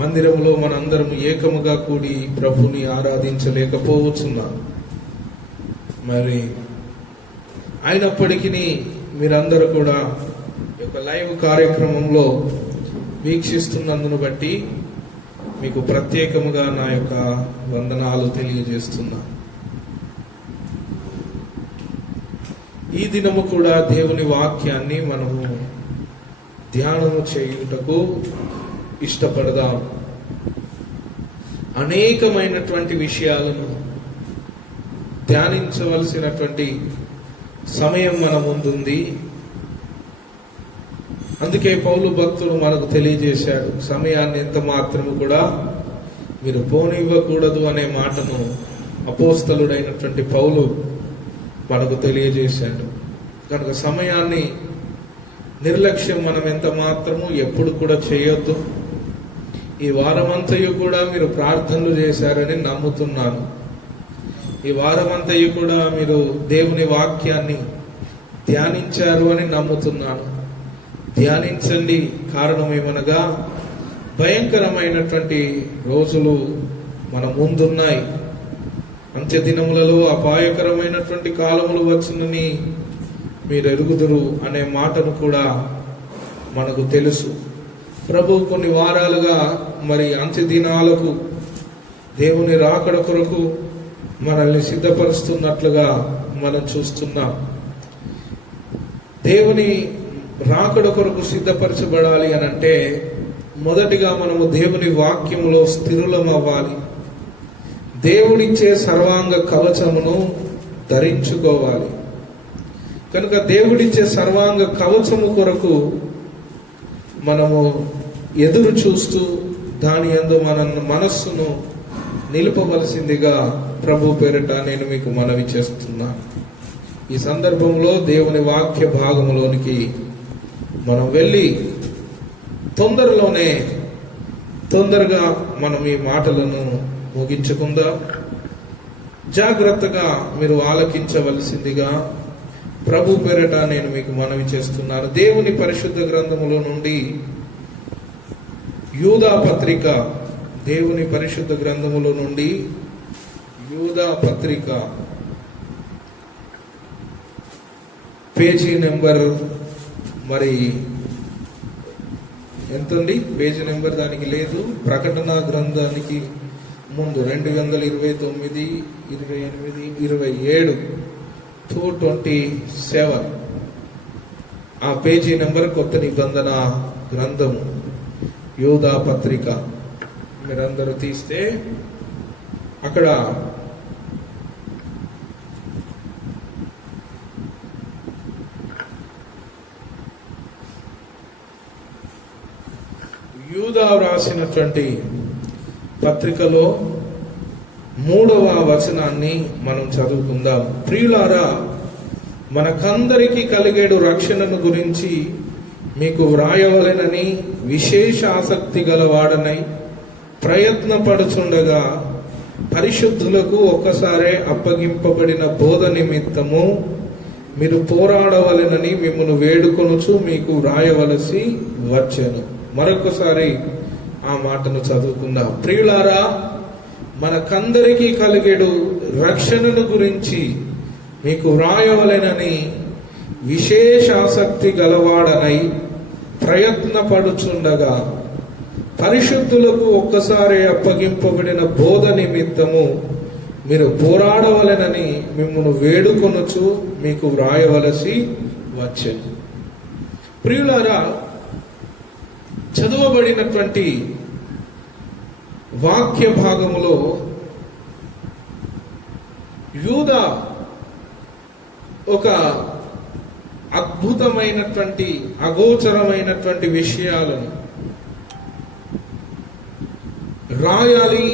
మందిరంలో మనందరం ఏకముగా కూడి ప్రభుని ఆరాధించలేకపోతున్నాం. మరి అయినప్పటికీ మీరందరూ కూడా ఈ యొక్క లైవ్ కార్యక్రమంలో వీక్షిస్తున్నందును బట్టి మీకు ప్రత్యేకముగా నా యొక్క వందనాలు తెలియజేస్తున్నా. ఈ దినము కూడా దేవుని వాక్యాన్ని మనము ధ్యానము చేయుటకు ఇష్టపడదాం. అనేకమైనటువంటి విషయాలను ధ్యానించవలసినటువంటి సమయం మన ముందుంది. అందుకే పౌలు భక్తుడు మనకు తెలియజేశాడు, సమయాన్ని ఎంత మాత్రము కూడా మీరు పోనివ్వకూడదు అనే మాటను అపోస్తలుడైనటువంటి పౌలు మనకు తెలియజేశాడు. కనుక సమయాన్ని నిర్లక్ష్యం మనం ఎంత మాత్రము ఎప్పుడు కూడా చేయొద్దు. ఈ వారమంతయు కూడా మీరు ప్రార్థనలు చేశారని నమ్ముతున్నాను. ఈ వారమంతయు కూడా మీరు దేవుని వాక్యాన్ని ధ్యానించారు అని నమ్ముతున్నాను. ధ్యానించండి. కారణం ఏమనగా భయంకరమైనటువంటి రోజులు మన ముందున్నాయి. అంత్య దినములలో అపాయకరమైనటువంటి కాలములు వచ్చునని మీరు ఎరుగుదురు అనే మాటను కూడా మనకు తెలుసు. ప్రభు కొన్ని వారాలుగా మరి అంత్య దినాలకు దేవుని రాకడ కొరకు మనల్ని సిద్ధపరుస్తున్నట్లుగా మనం చూస్తున్నాం. దేవుని రాకడ కొరకు సిద్ధపరచబడాలి అని అంటే మొదటిగా మనము దేవుని వాక్యములో స్థిరులం అవ్వాలి. దేవుడిచ్చే సర్వాంగ కవచమును ధరించుకోవాలి. కనుక దేవుడిచ్చే సర్వాంగ కవచము కొరకు మనము ఎదురు చూస్తూ దాని యందు మన మనస్సును నిలుపవలసిందిగా ప్రభు పేరిట నేను మీకు మనవి చేస్తున్నా. ఈ సందర్భంలో దేవుని వాక్య భాగంలోనికి మనం వెళ్ళి తొందరగా మనం ఈ మాటలను ముగించుకుందాం. జాగ్రత్తగా మీరు ఆలకించవలసిందిగా ప్రభు పేరిట నేను మీకు మనవి చేస్తున్నాను. దేవుని పరిశుద్ధ గ్రంథములో నుండి యూదా పత్రిక, దేవుని పరిశుద్ధ గ్రంథములో నుండి యూదా పత్రిక పేజీ నెంబర్ మరి ఎంతండి? పేజీ నెంబర్ దానికి లేదు. ప్రకటన గ్రంథానికి ముందు 229, 28, 27, 227 ఆ పేజీ నెంబర్ కొత్త నిబంధన గ్రంథము యూదా పత్రిక మీరందరూ తీస్తే అక్కడ యూదా రాసినటువంటి పత్రికలో 3వ వచనాన్ని మనం చదువుకుందాం. ప్రియులారా, మనకందరికి కలిగేడు రక్షణను గురించి మీకు వ్రాయవలెనని విశేష ఆసక్తి గలవాడనై ప్రయత్నపడుచుండగా పరిశుద్ధులకు ఒక్కసారే అప్పగింపబడిన బోధ నిమిత్తము మీరు పోరాడవలెనని మిమ్మల్ని వేడుకొనుచు మీకు వ్రాయవలసి వచ్చెను. మరొకసారి ఆ మాటను చదువుకుందాం. ప్రియులారా, మనకందరికీ కలిగేడు రక్షణను గురించి మీకు వ్రాయవలెనని విశేష ఆసక్తి గలవాడనై ప్రయత్నపడుచుండగా పరిశుద్ధులకు ఒక్కసారి అప్పగింపబడిన బోధ నిమిత్తము మీరు పోరాడవలెనని మిమ్మల్ని వేడుకొనుచు మీకు వ్రాయవలసి వచ్చెను. ప్రియులారా, చదువబడినటువంటి వాక్య భాగములో యూదా ఒక అద్భుతమైనటువంటి అగోచరమైనటువంటి విషయాలను రాయాలి.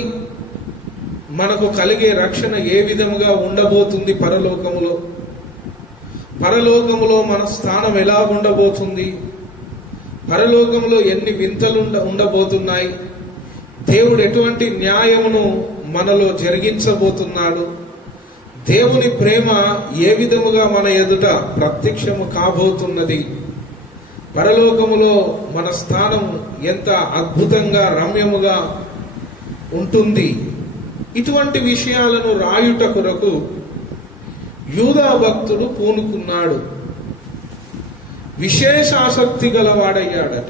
మనకు కలిగే రక్షణ ఏ విధముగా ఉండబోతుంది, పరలోకములో మన స్థానం ఎలా ఉండబోతుంది, పరలోకములో ఎన్ని వింతలు ఉండబోతున్నాయి, దేవుడు ఎటువంటి న్యాయమును మనలో జరిగించబోతున్నాడు, దేవుని ప్రేమ ఏ విధముగా మన ఎదుట ప్రత్యక్షము కాబోతున్నది పరలోకములో మన స్థానం ఎంత అద్భుతంగా రమ్యముగా ఉంటుంది. ఇటువంటి విషయాలను రాయుట కొరకు యూదా భక్తుడు పూనుకున్నాడు. విశేష ఆసక్తి గలవాడయ్యాడట.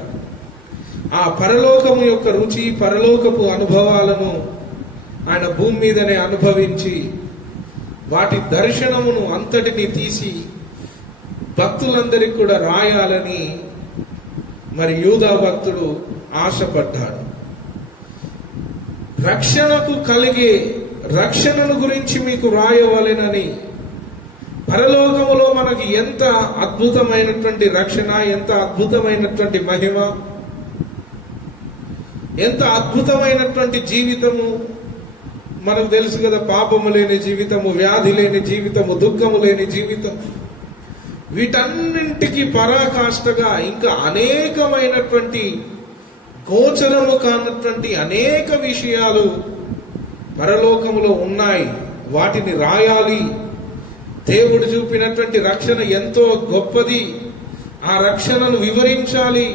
ఆ పరలోకము యొక్క రుచి, పరలోకపు అనుభవాలను ఆయన భూమి మీదనే అనుభవించి వాటి దర్శనమును అంతటిని తీసి భక్తులందరికీ కూడా రాయాలని మరి యూదా భక్తుడు ఆశపడ్డాడు. రక్షణకు కలిగే రక్షణను గురించి మీకు రాయవలెనని, పరలోకములో మనకి ఎంత అద్భుతమైనటువంటి రక్షణ, ఎంత అద్భుతమైనటువంటి మహిమ, ఎంత అద్భుతమైనటువంటి జీవితము మనకు తెలుసు కదా. పాపము లేని జీవితము, వ్యాధి లేని జీవితము, దుఃఖము లేని జీవితం, వీటన్నింటికి పరాకాష్ఠగా ఇంకా అనేకమైనటువంటి గోచరము కానటువంటి అనేక విషయాలు పరలోకములో ఉన్నాయి. వాటిని రాయాలి. దేవుడు చూపినటువంటి రక్షణ ఎంతో గొప్పది. ఆ రక్షణను వివరించాలి.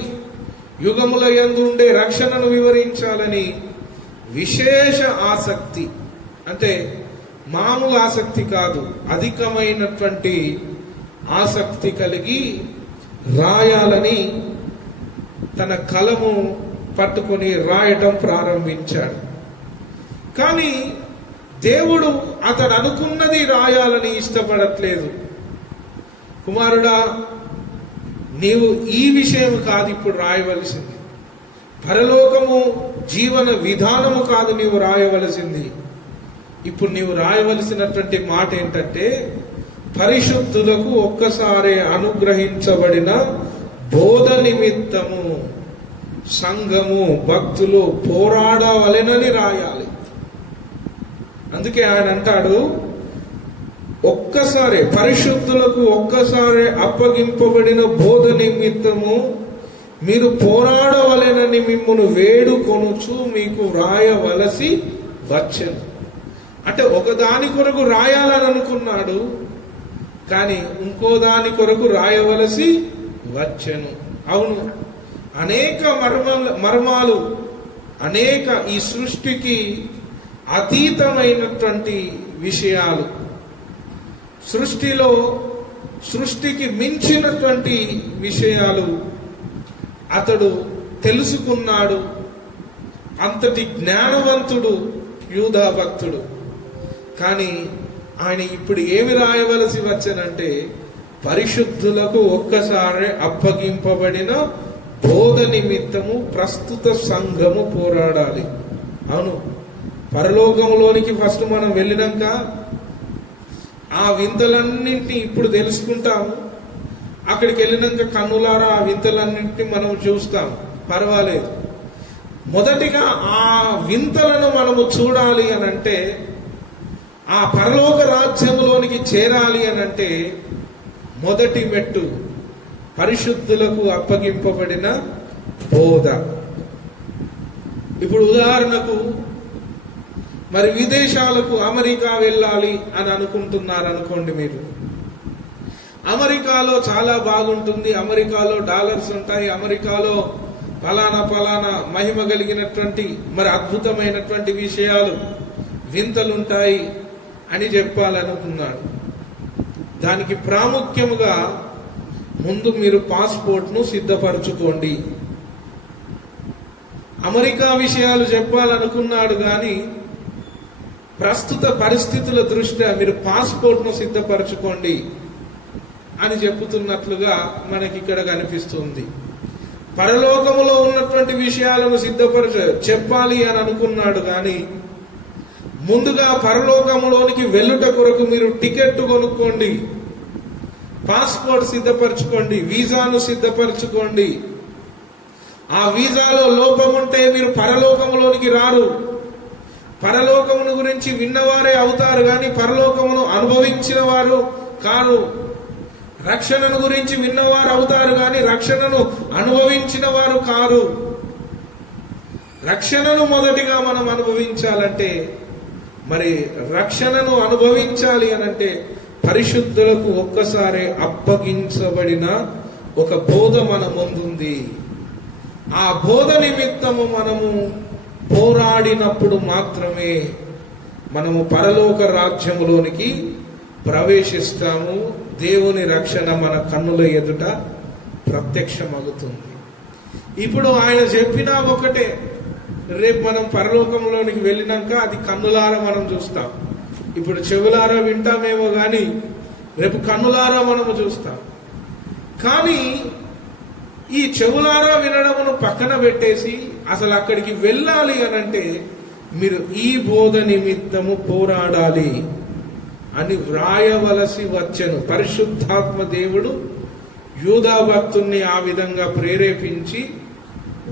యుగముల యందు ఉండే రక్షణను వివరించాలని విశేష ఆసక్తి, అంటే మామూలు ఆసక్తి కాదు, అధికమైనటువంటి ఆసక్తి కలిగి రాయాలని తన కలము పట్టుకొని రాయటం ప్రారంభించాడు. కానీ దేవుడు అతడు అనుకున్నది రాయాలని ఇష్టపడట్లేదు. కుమారుడా, నీవు ఈ విషయం కాదు ఇప్పుడు రాయవలసింది, పరలోకము జీవన విధానము కాదు నీవు రాయవలసింది. ఇప్పుడు నీవు రాయవలసినటువంటి మాట ఏంటంటే, పరిశుద్ధులకు ఒక్కసారి అనుగ్రహించబడిన బోధ నిమిత్తము సంఘము, భక్తులు పోరాడవలెనని రాయాలి. అందుకే ఆయన అంటాడు, ఒక్కసారి పరిశుద్ధులకు ఒక్కసారి అప్పగింపబడిన బోధ నిమిత్తము మీరు పోరాడవలెనని మిమ్మును వేడుకొనుచు మీకు రాయవలసి వచ్చెను. అంటే ఒకదాని కొరకు రాయాలని అనుకున్నాడు, కానీ ఇంకో దాని కొరకు రాయవలసి వచ్చెను. అవును, అనేక మర్మాలు, అనేక ఈ సృష్టికి అతీతమైనటువంటి విషయాలు, సృష్టికి మించినటువంటి విషయాలు అతడు తెలుసుకున్నాడు. అంతటి జ్ఞానవంతుడు యూదా భక్తుడు. కానీ ఆయన ఇప్పుడు ఏమి రాయవలసి వచ్చనంటే, పరిశుద్ధులకు ఒక్కసారి అప్పగింపబడిన బోధ నిమిత్తము ప్రస్తుత సంఘము పోరాడాలి. అవును, పరలోకంలోనికి ఫస్ట్ మనం వెళ్ళినాక ఆ వింతలన్నింటినీ ఇప్పుడు తెలుసుకుంటాము. అక్కడికి వెళ్ళినాక కన్నులారా ఆ వింతలన్నింటినీ మనం చూస్తాం, పర్వాలేదు. మొదటిగా ఆ వింతలను మనము చూడాలి అనంటే, ఆ పరలోక రాజ్యంలోనికి చేరాలి అనంటే మొదటి మెట్టు పరిశుద్ధులకు అప్పగింపబడిన బోధ. ఇప్పుడు ఉదాహరణకు మరి విదేశాలకు అమెరికా వెళ్ళాలి అని అనుకుంటున్నారు అనుకోండి. మీరు అమెరికాలో చాలా బాగుంటుంది, అమెరికాలో డాలర్స్ ఉంటాయి, అమెరికాలో ఫలానా మహిమ కలిగినటువంటి మరి అద్భుతమైనటువంటి విషయాలు, వింతలుంటాయి అని చెప్పాలనుకున్నాడు. దానికి ప్రాముఖ్యముగా ముందు మీరు పాస్పోర్ట్ను సిద్ధపరచుకోండి. అమెరికా విషయాలు చెప్పాలనుకున్నాడు, కానీ ప్రస్తుత పరిస్థితుల దృష్ట్యా మీరు పాస్పోర్ట్ను సిద్ధపరచుకోండి అని చెప్పుతున్నట్లుగా మనకి ఇక్కడ కనిపిస్తుంది. పరలోకములో ఉన్నటువంటి విషయాలను చెప్పాలి అని అనుకున్నాడు, కానీ ముందుగా పరలోకములోనికి వెళ్ళుట కొరకు మీరు టికెట్ కొనుక్కోండి, పాస్పోర్ట్ సిద్ధపరచుకోండి, వీసాను సిద్ధపరచుకోండి. ఆ వీసాలో లోపం ఉంటే మీరు పరలోకములోనికి రారు. పరలోకమును గురించి విన్నవారే అవుతారు, కానీ పరలోకమును అనుభవించిన వారు కారు. రక్షణను గురించి విన్నవారు అవుతారు, కానీ రక్షణను అనుభవించిన వారు కారు. రక్షణను మొదటిగా మనం అనుభవించాలంటే, మరి రక్షణను అనుభవించాలి అనంటే పరిశుద్ధులకు ఒక్కసారి అప్పగించబడిన ఒక బోధ మన ముందుంది. ఆ బోధ నిమిత్తము మనము పోరాడినప్పుడు మాత్రమే మనము పరలోక రాజ్యములోనికి ప్రవేశిస్తాము. దేవుని రక్షణ మన కన్నుల ఎదుట ప్రత్యక్షమవుతుంది. ఇప్పుడు ఆయన చెప్పినా ఒకటే, రేపు మనం పరలోకంలోనికి వెళ్ళినాక అది కన్నులారా మనం చూస్తాం. ఇప్పుడు చెవులారా వింటామేమో కానీ రేపు కన్నులారా మనము చూస్తాం. కానీ ఈ చెవులారా వినడమును పక్కన పెట్టేసి అసలు అక్కడికి వెళ్ళాలి అనంటే మీరు ఈ బోధ నిమిత్తము పోరాడాలి అని వ్రాయవలసి వచ్చెను. పరిశుద్ధాత్మ దేవుడు యూదా భక్తుల్ని ఆ విధంగా ప్రేరేపించి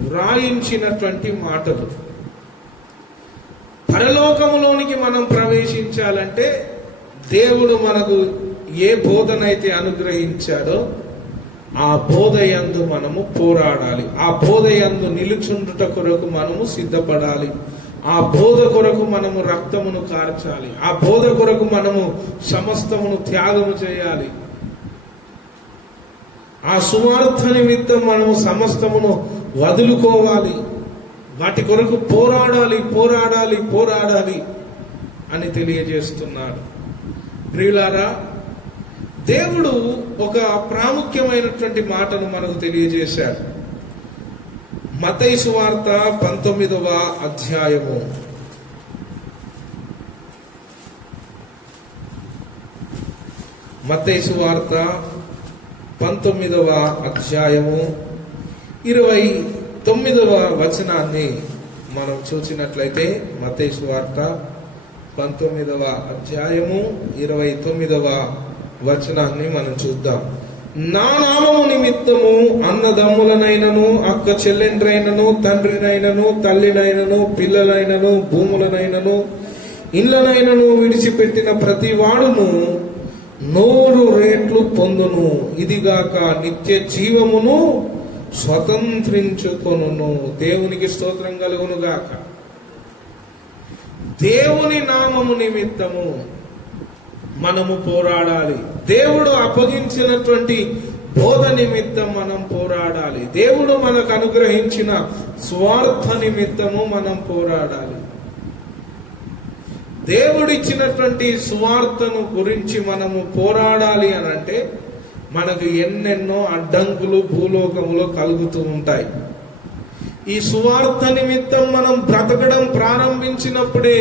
వ్రాయించినటువంటి మాటలు. పరలోకములోనికి మనం ప్రవేశించాలంటే దేవుడు మనకు ఏ బోధనైతే అనుగ్రహించాడో ఆ బోధ యందు మనము పోరాడాలి. ఆ బోధ యందు నిలుచుండుట కొరకు మనము సిద్ధపడాలి. ఆ బోధ కొరకు మనము రక్తమును కార్చాలి. ఆ బోధ కొరకు మనము సమస్తమును త్యాగము చేయాలి. ఆ సువార్త నిమిత్తం మనము సమస్తమును వదులుకోవాలి. వాటి కొరకు పోరాడాలి పోరాడాలి పోరాడాలి అని తెలియజేస్తున్నాడు. ప్రియులారా, దేవుడు ఒక ప్రాముఖ్యమైనటువంటి మాటను మనకు తెలియజేశాడు. మత్తయి సువార్త 19వ అధ్యాయము. మత్తయి సువార్త 19వ అధ్యాయము 29వ వచనాన్ని మనం చూసినట్లయితే, మత్తయి సువార్త 19వ అధ్యాయము 29వ వచనాన్ని మనం చూద్దాం. నా నామము నిమిత్తము అన్నదమ్ములనైనను అక్క చెల్లెండ్రైనను తండ్రినైనను తల్లినైనను పిల్లలైనను భూములనైనను ఇళ్లనైనను విడిచిపెట్టిన ప్రతి వాడును 100 రెట్లు పొందును. ఇదిగాక నిత్య జీవమును స్వతంత్రించుకొనును. దేవునికి స్తోత్రం కలుగును గాక. దేవుని నామము నిమిత్తము మనము పోరాడాలి. దేవుడు అప్పగించినటువంటి బోధ నిమిత్తం మనం పోరాడాలి. దేవుడు మనకు అనుగ్రహించిన స్వార్థ నిమిత్తము మనం పోరాడాలి. దేవుడిచ్చినటువంటి సువార్తను గురించి మనము పోరాడాలి అనంటే మనకు ఎన్నెన్నో అడ్డంకులు భూలోకములో కలుగుతూ ఉంటాయి. ఈ సువార్త నిమిత్తం మనం బ్రతకడం ప్రారంభించినప్పుడే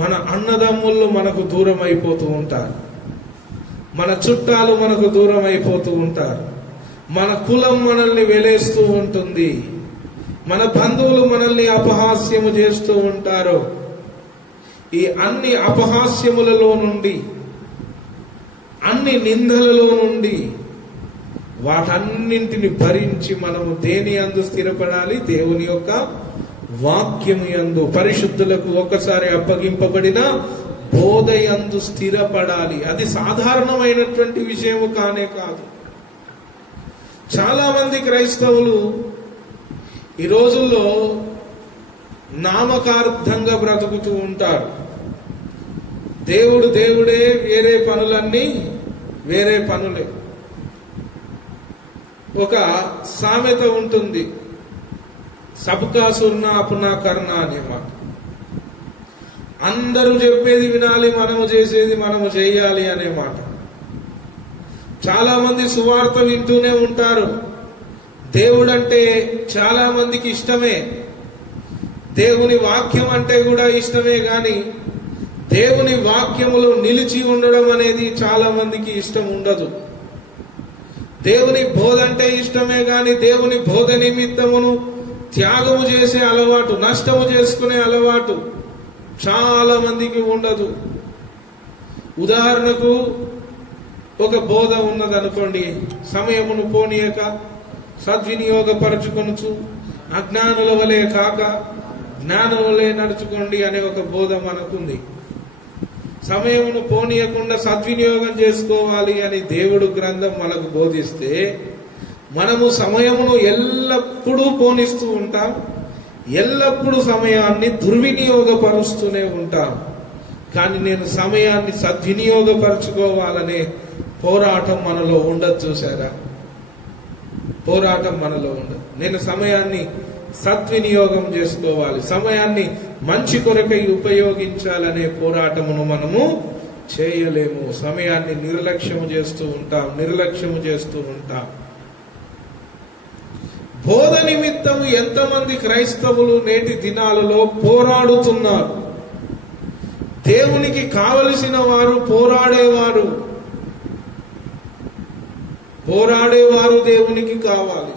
మన అన్నదమ్ముళ్ళు మనకు దూరం అయిపోతూ ఉంటారు. మన చుట్టాలు మనకు దూరం అయిపోతూ ఉంటారు. మన కులం మనల్ని వెలేస్తూ ఉంటుంది. మన బంధువులు మనల్ని అపహాస్యము చేస్తూ ఉంటారు. ఈ అన్ని అపహాస్యములలో నుండి, అన్ని నిందలలో నుండి, వాటన్నింటిని భరించి మనము దేని యందు స్థిరపడాలి? దేవుని యొక్క వాక్యము యందు, పరిశుద్ధులకు ఒకసారి అప్పగింపబడిన బోధ యందు స్థిరపడాలి. అది సాధారణమైనటువంటి విషయము కానే కాదు. చాలా మంది క్రైస్తవులు ఈ రోజుల్లో నామకార్థంగా బ్రతుకుతూ ఉంటారు. దేవుడు దేవుడే, వేరే పనులన్నీ వేరే పనులే. ఒక సామెత ఉంటుంది, సబ్కా సున్నా అప్నా కర్నా అనే మాట. అందరూ చెప్పేది వినాలి, మనము చేసేది మనము చేయాలి అనే మాట. చాలా మంది సువార్త వింటూనే ఉంటారు. దేవుడంటే చాలా మందికి ఇష్టమే, దేవుని వాక్యం అంటే కూడా ఇష్టమే, కానీ దేవుని వాక్యములో నిలిచి ఉండడం అనేది చాలా మందికి ఇష్టం ఉండదు. దేవుని బోధ అంటే ఇష్టమే, కానీ దేవుని బోధ నిమిత్తమును త్యాగము చేసే అలవాటు, నష్టము చేసుకునే అలవాటు చాలా మందికి ఉండదు. ఉదాహరణకు ఒక బోధ ఉన్నదనుకోండి, సమయమును పోనీయక సద్వినియోగపరచుకొనుచు అజ్ఞానుల వలె కాక జ్ఞానుల వలె నడుచుకోండి అనే ఒక బోధ మనకుంది. సమయమును పోనీయకుండా సద్వినియోగం చేసుకోవాలి అని దేవుడు గ్రంథం మనకు బోధిస్తే, మనము సమయమును ఎల్లప్పుడూ పోనిస్తూ ఉంటాం, ఎల్లప్పుడూ సమయాన్ని దుర్వినియోగపరుస్తూనే ఉంటాం. కానీ నేను సమయాన్ని సద్వినియోగపరచుకోవాలనే పోరాటం మనలో ఉండదు. చూసారా? పోరాటం మనలో ఉండదు. నేను సమయాన్ని సద్వినియోగం చేసుకోవాలి, సమయాన్ని మంచి కొరకై ఉపయోగించాలనే పోరాటమును మనము చేయలేము. సమయాన్ని నిర్లక్ష్యము చేస్తూ ఉంటాం. బోధ నిమిత్తము ఎంతమంది క్రైస్తవులు నేటి దినాలలో పోరాడుతున్నారు. దేవునికి కావలసిన వారు పోరాడేవారు దేవునికి కావాలి.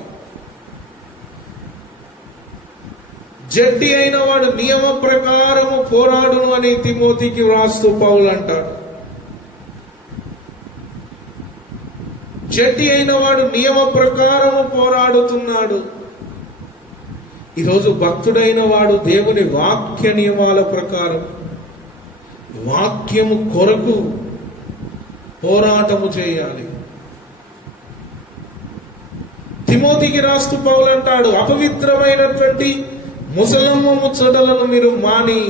జడ్డి అయిన వాడు నియమ ప్రకారము పోరాడును అని తిమోతికి వ్రాస్తూ పౌలు అంటాడు. జడ్డి అయిన వాడు నియమ ప్రకారము పోరాడుతున్నాడు. ఈరోజు భక్తుడైన వాడు దేవుని వాక్య నియమాల ప్రకారం, వాక్యము కొరకు పోరాటము చేయాలి. తిమోతికి రాస్తూ పౌలు అంటాడు, అపవిత్రమైనటువంటి ముసలమ్మ ముచ్చటలను మీరు మాని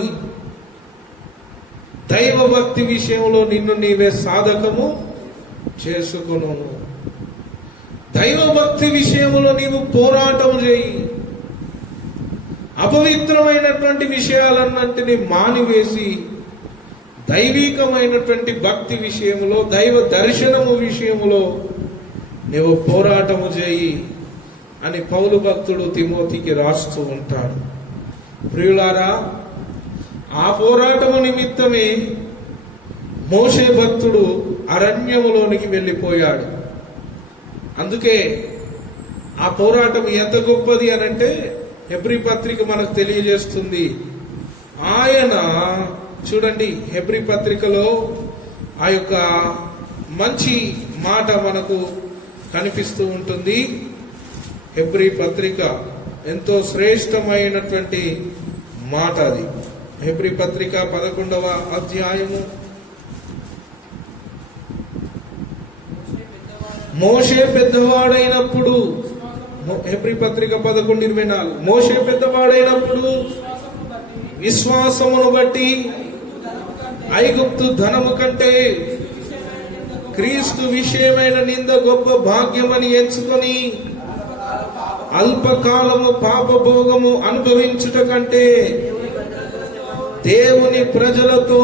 దైవ భక్తి విషయంలో నిన్ను నీవే సాధకము చేసుకొను. దైవ భక్తి విషయంలో నీవు పోరాటం చేయి. అపవిత్రమైనటువంటి విషయాలన్నింటినీ మానివేసి దైవికమైనటువంటి భక్తి విషయంలో, దైవ దర్శనము విషయంలో నీవు పోరాటము చేయి అని పౌలు భక్తుడు తిమోతికి రాస్తూ ఉంటాడు. ప్రియులారా, ఆ పోరాటము నిమిత్తమే మోషే భక్తుడు అరణ్యములోనికి వెళ్ళిపోయాడు. అందుకే ఆ పోరాటం ఎంత గొప్పది అనంటే హెబ్రీ పత్రిక మనకు తెలియజేస్తుంది. ఆయన చూడండి, హెబ్రీ పత్రికలో ఆ యొక్క మంచి మాట మనకు కనిపిస్తూ ఉంటుంది. హెబ్రీ పత్రిక ఎంతో శ్రేష్టమైనటువంటి మాట అది. హెబ్రీ పత్రిక 11వ అధ్యాయము. మోషే పెద్దవాడైనప్పుడు, హెబ్రీ పత్రిక 11:24, మోషే పెద్దవాడైనప్పుడు విశ్వాసమును బట్టి ఐగుప్తు ధనము కంటే క్రీస్తు విషయమైన నింద గొప్ప భాగ్యమని ఎంచుకొని అల్పకాలము పాపభోగము అనుభవించుట కంటే దేవుని ప్రజలతో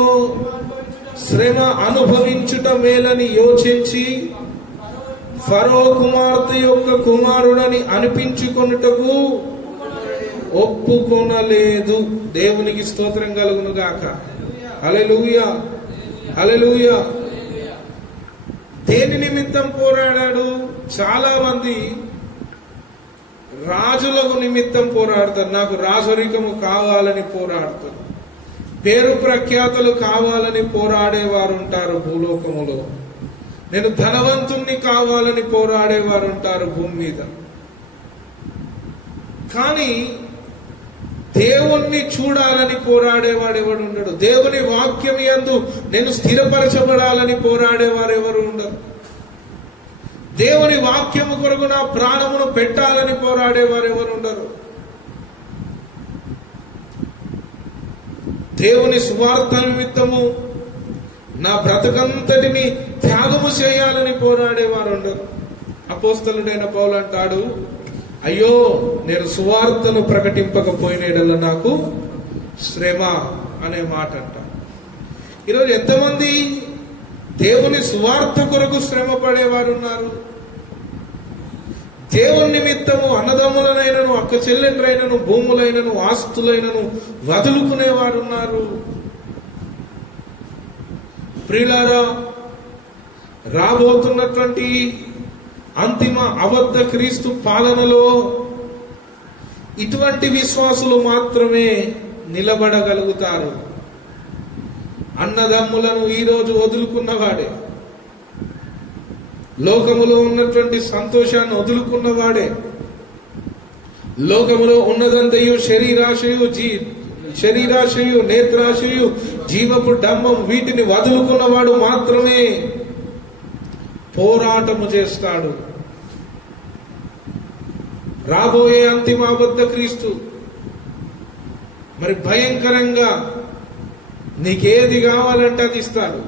శ్రమ అనుభవించుట మేలని యోచించి ఫరో కుమార్తె యొక్క కుమారుడని అనిపించుకొనుటకు ఒప్పుకొనలేదు. దేవునికి స్తోత్రం కలుగును గాక. హల్లెలూయా, హల్లెలూయా. దేని నిమిత్తం పోరాడాడు? చాలా మంది రాజులకు నిమిత్తం పోరాడతారు. నాకు రాజరికము కావాలని పోరాడతారు. పేరు ప్రఖ్యాతలు కావాలని పోరాడేవారు ఉంటారు భూలోకములో. నేను ధనవంతుణ్ణి కావాలని పోరాడేవారు ఉంటారు భూమి మీద. కానీ దేవుణ్ణి చూడాలని పోరాడేవాడు ఎవడు ఉండడు. దేవుని వాక్యం యందు నేను స్థిరపరచబడాలని పోరాడేవారు ఎవరు ఉండరు. దేవుని వాక్యము కొరకు నా ప్రాణమును పెట్టాలని పోరాడేవారు ఎవరు ఉండరు. దేవుని సువార్త నిమిత్తము నా బ్రతకంతటిని త్యాగము చేయాలని పోరాడేవారు ఉండరు. అపోస్తలుడైన పౌలు అంటాడు, అయ్యో నేను సువార్తను ప్రకటింపకపోయిన నాకు శ్రమ అనే మాట అంట. ఈరోజు ఎంతమంది దేవుని సువార్త కొరకు శ్రమ పడేవారు ఉన్నారు. దేవుని నిమిత్తము అన్నదమ్ములనైనను, అక్క చెల్లెండ్రైనను, భూములైనను, ఆస్తులైనను వదులుకునేవారు ఉన్నారు. ప్రియులారా, రాబోతున్నటువంటి అంతిమ అబద్ధ క్రీస్తు పాలనలో ఇటువంటి విశ్వాసులు మాత్రమే నిలబడగలుగుతారు. అన్నదమ్ములను ఈరోజు వదులుకున్నవాడే, లోకములో ఉన్నటువంటి సంతోషాన్ని వదులుకున్నవాడే, లోకములో ఉన్నదంతయు శరీరాశయు నేత్రాశయు జీవపు డంబం వీటిని వదులుకున్నవాడు మాత్రమే పోరాటము చేస్తాడు. రాబోయే అంతిమ అబద్ధ క్రీస్తు మరి భయంకరంగా నీకేది కావాలంటే అది ఇస్తాడు.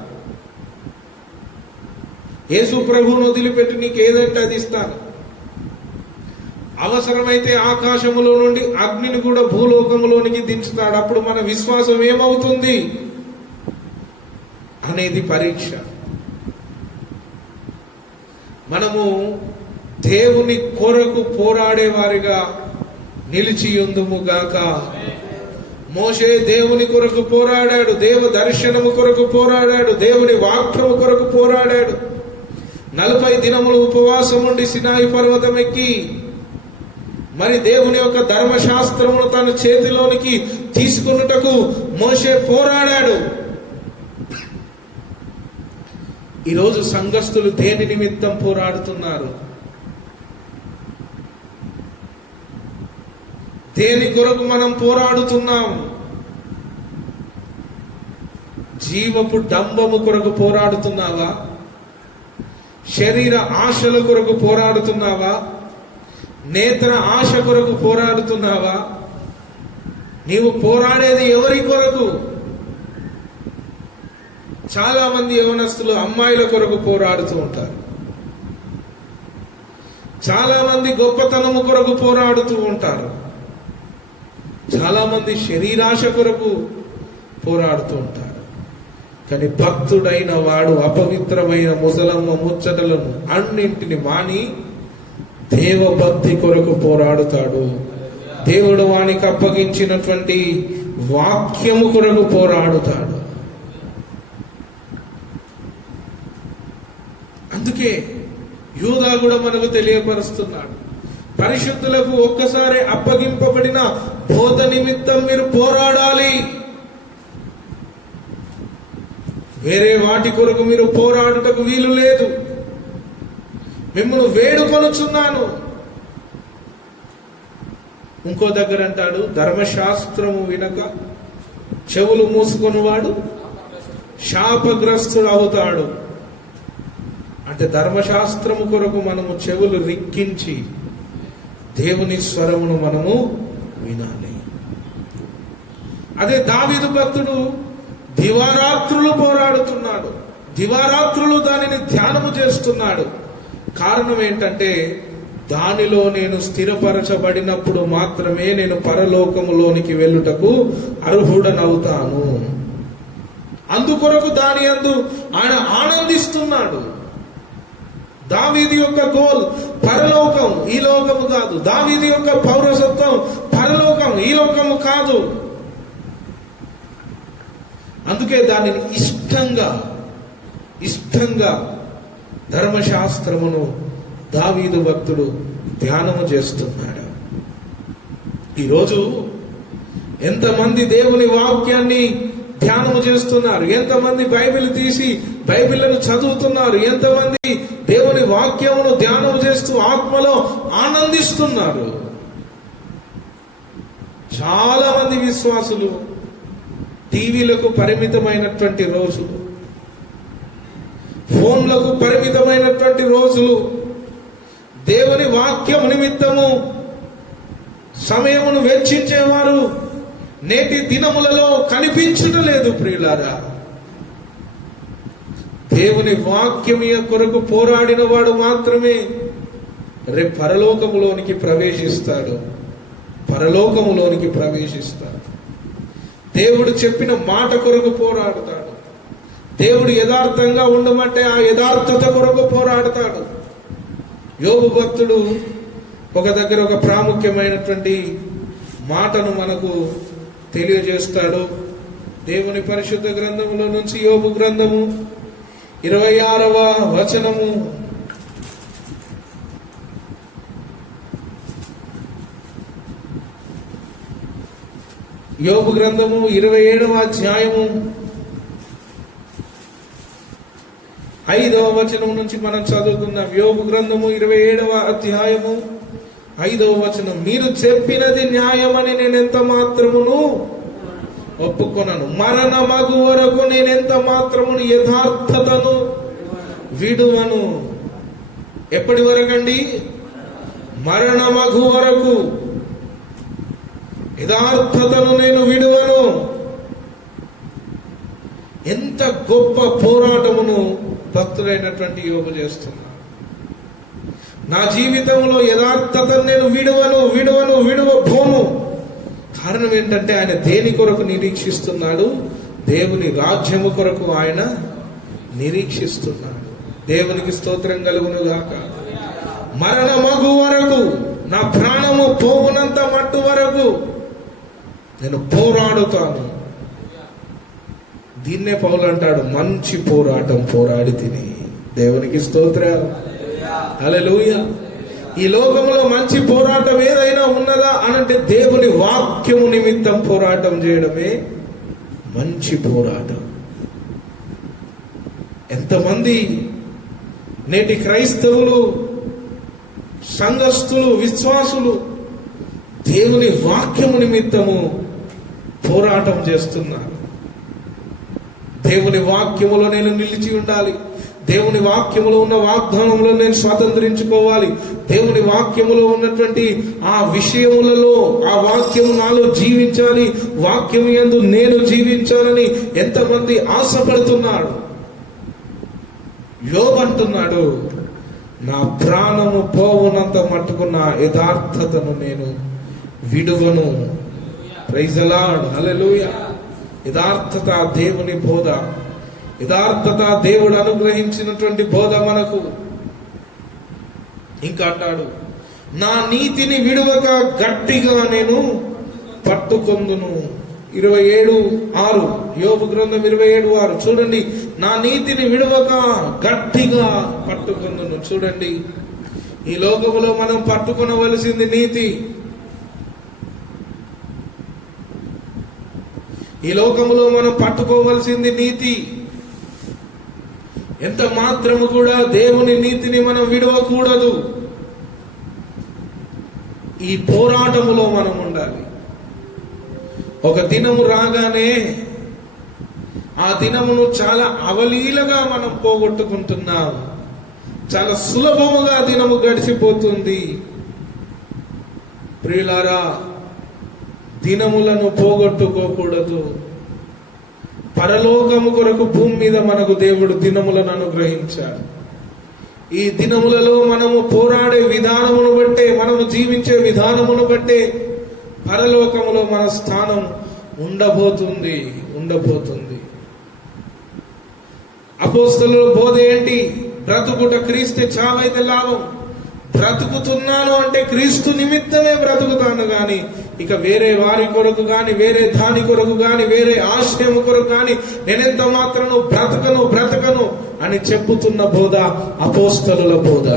యేసు ప్రభువును వదిలిపెట్టి నీకేదంటే అది ఇస్తాను. అవసరమైతే ఆకాశములో నుండి అగ్నిని కూడా భూలోకములోనికి దించుతాడు. అప్పుడు మన విశ్వాసం ఏమవుతుంది అనేది పరీక్ష. మనము దేవుని కొరకు పోరాడేవారిగా నిలిచి ఉందుముగాక. మోషే దేవుని కొరకు పోరాడాడు, దేవ దర్శనము కొరకు పోరాడాడు, దేవుని వాక్యము కొరకు పోరాడాడు. 40 దినములు ఉపవాసం ఉండి సినాయి పర్వతం ఎక్కి మరి దేవుని యొక్క ధర్మశాస్త్రమును తన చేతిలోనికి తీసుకున్నటకు మోషే పోరాడాడు. ఈరోజు సంఘస్థులు దేని నిమిత్తం పోరాడుతున్నారు? దేని కొరకు మనం పోరాడుతున్నాం? జీవపు డంబము కొరకు పోరాడుతున్నావా? శరీర ఆశల కొరకు పోరాడుతున్నావా? నేత్ర ఆశ కొరకు పోరాడుతున్నావా? నీవు పోరాడేది ఎవరి కొరకు? చాలా మంది యవనస్తులు అమ్మాయిల కొరకు పోరాడుతూ ఉంటారు. చాలా మంది గొప్పతనము కొరకు పోరాడుతూ ఉంటారు. చాలా మంది శరీరాశ కొరకు పోరాడుతూ ఉంటారు. కానీ భక్తుడైన వాడు అపవిత్రమైన ముసలమ్మ ముచ్చటలను అన్నింటిని మాని దేవభక్తి కొరకు పోరాడుతాడు. దేవుడు వానికి అప్పగించినటువంటి వాక్యము కొరకు పోరాడుతాడు. అందుకే యూదా కూడా మనకు తెలియపరుస్తున్నాడు, పరిశుద్ధులకు ఒక్కసారి అప్పగింపబడిన బోధ నిమిత్తం మీరు పోరాడాలి. వేరే వాటి కొరకు మీరు పోరాడుటకు వీలు లేదు. మిమ్మల్ని వేడుకొనుచున్నాను. ఇంకో దగ్గర అంటాడు, ధర్మశాస్త్రము వినక చెవులు మూసుకొనివాడు శాపగ్రస్తుడు అవుతాడు. అంటే ధర్మశాస్త్రము కొరకు మనము చెవులు రిక్కించి దేవుని స్వరమును మనము వినాలి. అదే దావీదు భక్తుడు దివారాత్రులు పోరాడుతున్నాడు, దివారాత్రులు దానిని ధ్యానము చేస్తున్నాడు. కారణం ఏంటంటే దానిలో నేను స్థిరపరచబడినప్పుడు మాత్రమే నేను పరలోకములోనికి వెళ్ళుటకు అర్హుడనవుతాను. అందుకొరకు దాని యందు ఆయన ఆనందిస్తున్నాడు. దావీదు యొక్క గోల్ పరలోకం, ఈ లోకము కాదు. దావీదు యొక్క పౌరసత్వం పరలోకం, ఈ లోకము కాదు. అందుకే దానిని ఇష్టంగా ధర్మశాస్త్రమును దావీదు భక్తుడు ధ్యానము చేస్తున్నాడు. ఈరోజు ఎంతమంది దేవుని వాక్యాన్ని ధ్యానము చేస్తున్నారు, ఎంతమంది బైబిల్ తీసి బైబిల్ను చదువుతున్నారు, ఎంతమంది దేవుని వాక్యమును ధ్యానం చేస్తూ ఆత్మలో ఆనందిస్తున్నారు. చాలా మంది విశ్వాసులు టీవీలకు పరిమితమైనటువంటి రోజులు, ఫోన్లకు పరిమితమైనటువంటి రోజులు, దేవుని వాక్యం నిమిత్తము సమయమును వెచ్చించేవారు నేటి దినములలో కనిపించటలేదు. ప్రియులారా, దేవుని వాక్యం కొరకు పోరాడిన వాడు మాత్రమే రేపు పరలోకములోనికి ప్రవేశిస్తాడు. దేవుడు చెప్పిన మాట కొరకు పోరాడుతాడు. దేవుడు యథార్థంగా ఉండమంటే ఆ యథార్థత కొరకు పోరాడుతాడు. యోబు భక్తుడు ఒక దగ్గర ఒక ప్రాముఖ్యమైనటువంటి మాటను మనకు తెలియజేస్తాడు. దేవుని పరిశుద్ధ గ్రంథములో నుంచి యోబు గ్రంథము 26వ వచనము. యోబు గ్రంథము 27వ అధ్యాయము 5వ వచనం నుంచి మనం చదువుకుందాం. యోబు గ్రంథము 27వ అధ్యాయము 5వ వచనం. మీరు చెప్పినది న్యాయమని నేనెంత మాత్రమును ఒప్పుకొనను, మరణమగు వరకు నేనెంత మాత్రమును యథార్థతను విడువను. ఎప్పటి వరకండి? మరణమగు వరకు యథార్థతను నేను విడువను. ఎంత గొప్ప పోరాటమును భక్తులైనటువంటి యోబు చేస్తున్నారు. నా జీవితంలో యథార్థతను నేను విడవబోను. కారణం ఏంటంటే ఆయన దేని కొరకు నిరీక్షిస్తున్నాడు? దేవుని రాజ్యము కొరకు ఆయన నిరీక్షిస్తున్నాడు. దేవునికి స్తోత్రం కలుగును గాక. మరణమగు వరకు, నా ప్రాణము పోవునంత మట్టు వరకు నేను పోరాడుతాను. దీన్నే పౌలు అంటాడు, మంచి పోరాటం పోరాడి తిని. దేవునికి స్తోత్రాలు, హల్లెలూయా. ఈ లోకంలో మంచి పోరాటం ఏదైనా ఉన్నదా అనంటే దేవుని వాక్యము నిమిత్తం పోరాటం చేయడమే మంచి పోరాటం. ఎంతమంది నేటి క్రైస్తవులు, సంఘస్థులు, విశ్వాసులు దేవుని వాక్యము నిమిత్తము పోరాటం చేస్తున్నారు. దేవుని వాక్యములో నేను నిలిచి ఉండాలి. దేవుని వాక్యములో ఉన్న వాగ్దానములో నేను స్వాతంత్రించుకోవాలి. దేవుని వాక్యములో ఉన్నటువంటి ఆ విషయములలో ఆ వాక్యము నాలో జీవించాలి. వాక్యము యందు నేను జీవించాలని ఎంతమంది ఆశపడుతున్నాడు. యోబు అంటున్నాడు, నా ప్రాణము పోవునంత మట్టుకు నా యథార్థతను నేను విడువను. ప్రైజ్ ది లార్డ్, హల్లెలూయా. యథార్థత దేవుని బోధ, యథార్థత దేవుడు అనుగ్రహించినటువంటి బోధ మనకు. ఇంకా అంటాడు, నా నీతిని విడువక గట్టిగా నేను పట్టుకొందును. 27:6 యోబు గ్రంథం 27:6 చూడండి. నా నీతిని విడువక గట్టిగా పట్టుకొందును. చూడండి, ఈ లోకములో మనం పట్టుకొనవలసింది నీతి. ఈ లోకములో మనం పట్టుకోవలసింది నీతి. ఎంత మాత్రము కూడా దేవుని నీతిని మనం విడవకూడదు. ఈ పోరాటములో మనం ఉండాలి. ఒక దినము రాగానే ఆ దినమును చాలా అవలీలగా మనం పోగొట్టుకుంటున్నాం. చాలా సులభముగా దినము గడిచిపోతుంది. ప్రియులారా, దినములను పోగొట్టుకోకూడదు. పరలోకము కొరకు భూమి మీద మనకు దేవుడు దినములను అనుగ్రహించాడు. ఈ దినములలో మనము పోరాడే విధానమును బట్టే, మనము జీవించే విధానమును బట్టే పరలోకములో మన స్థానం ఉండబోతుంది. అపోస్తలుల బోధ ఏంటి? బ్రతుకుట క్రీస్తే, చావైతే లాభం. బ్రతుకుతున్నాను అంటే క్రీస్తు నిమిత్తమే బ్రతుకుతాను గాని ఇక వేరే వారి కొరకు గాని, వేరే దాని కొరకు గాని, వేరే ఆశయం కొరకు గాని నేనెంత మాత్రం బ్రతకను అని చెప్పుతున్న బోధ అపోస్తలుల బోధ.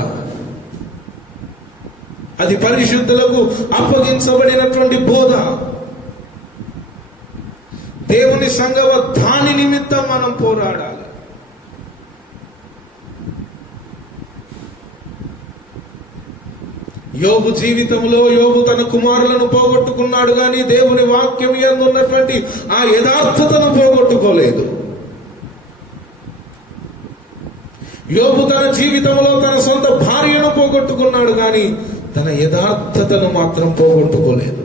అది పరిశుద్ధులకు అప్పగించబడినటువంటి బోధ. దేవుని సంఘవ దాని నిమిత్తం మనం పోరాడాలి. యోబు జీవితంలో యోబు తన కుమారులను పోగొట్టుకున్నాడు గాని దేవుని వాక్యం యందు ఉన్నటువంటి ఆ యథార్థతను పోగొట్టుకోలేదు. యోబు తన జీవితంలో తన సొంత భార్యను పోగొట్టుకున్నాడు గాని తన యథార్థతను మాత్రం పోగొట్టుకోలేదు.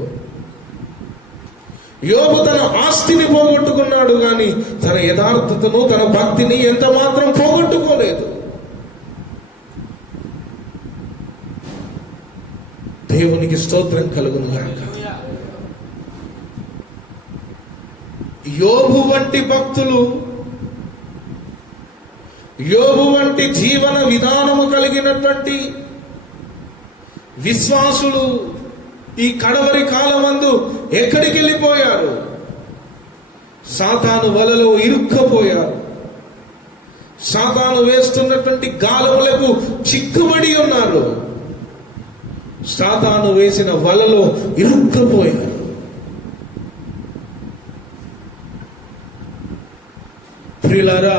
యోబు తన ఆస్తిని పోగొట్టుకున్నాడు గాని తన యథార్థతను, తన భక్తిని ఎంత మాత్రం పోగొట్టుకోలేదు. దేవునికి స్తోత్రం కలుగును గాక. యోబు వంటి భక్తులు, యోబు వంటి జీవన విధానము కలిగినటువంటి విశ్వాసులు ఈ కడవరి కాలమందు ఎక్కడికి వెళ్ళిపోయారు? సాతాను వలలో ఇరుక్కపోయారు. సాతాను వేస్తున్నటువంటి గాలములకు చిక్కుబడి ఉన్నారు. సాతాను వేసిన వలలో ఇరుక్కుపోయారు. ప్రియులారా,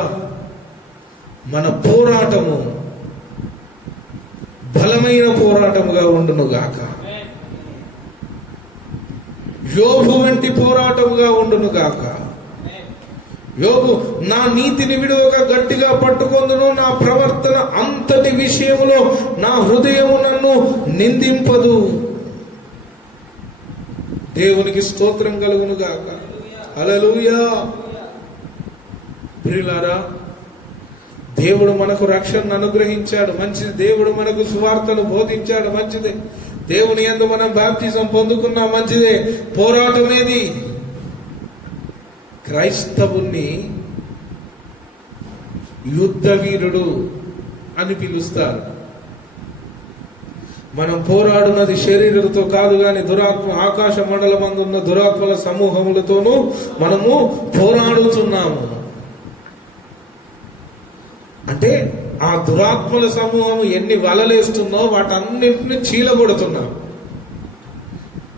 మన పోరాటము బలమైన పోరాటముగా ఉండును గాక. యోబు వంటి పోరాటముగా ఉండును గాక. యోబు, నా నీతిని విడువక గట్టిగా పట్టుకొందును, నా ప్రవర్తన అంతటి విషయములో నా హృదయము నన్ను నిందింపదు. దేవునికి స్తోత్రం కలుగును గాక. హల్లెలూయా. ప్రియులారా, దేవుడు మనకు రక్షణను అనుగ్రహించాడు, మంచిది. దేవుడు మనకు సువార్తను బోధించాడు, మంచిదే. దేవుని యందు మనం బాప్తిజం పొందుకున్నాం, మంచిదే. పోరాటమేది? క్రైస్తవుని యుద్ధ వీరుడు అని పిలుస్తారు. మనం పోరాడున్నది శరీరులతో కాదు గాని దురాత్మ, ఆకాశ మండలమందు ఉన్న దురాత్మల సమూహములతోనూ మనము పోరాడుతున్నాము. అంటే ఆ దురాత్మల సమూహం ఎన్ని వలలేస్తుందో వాటన్నింటినీ చీలగొడుతున్నాం.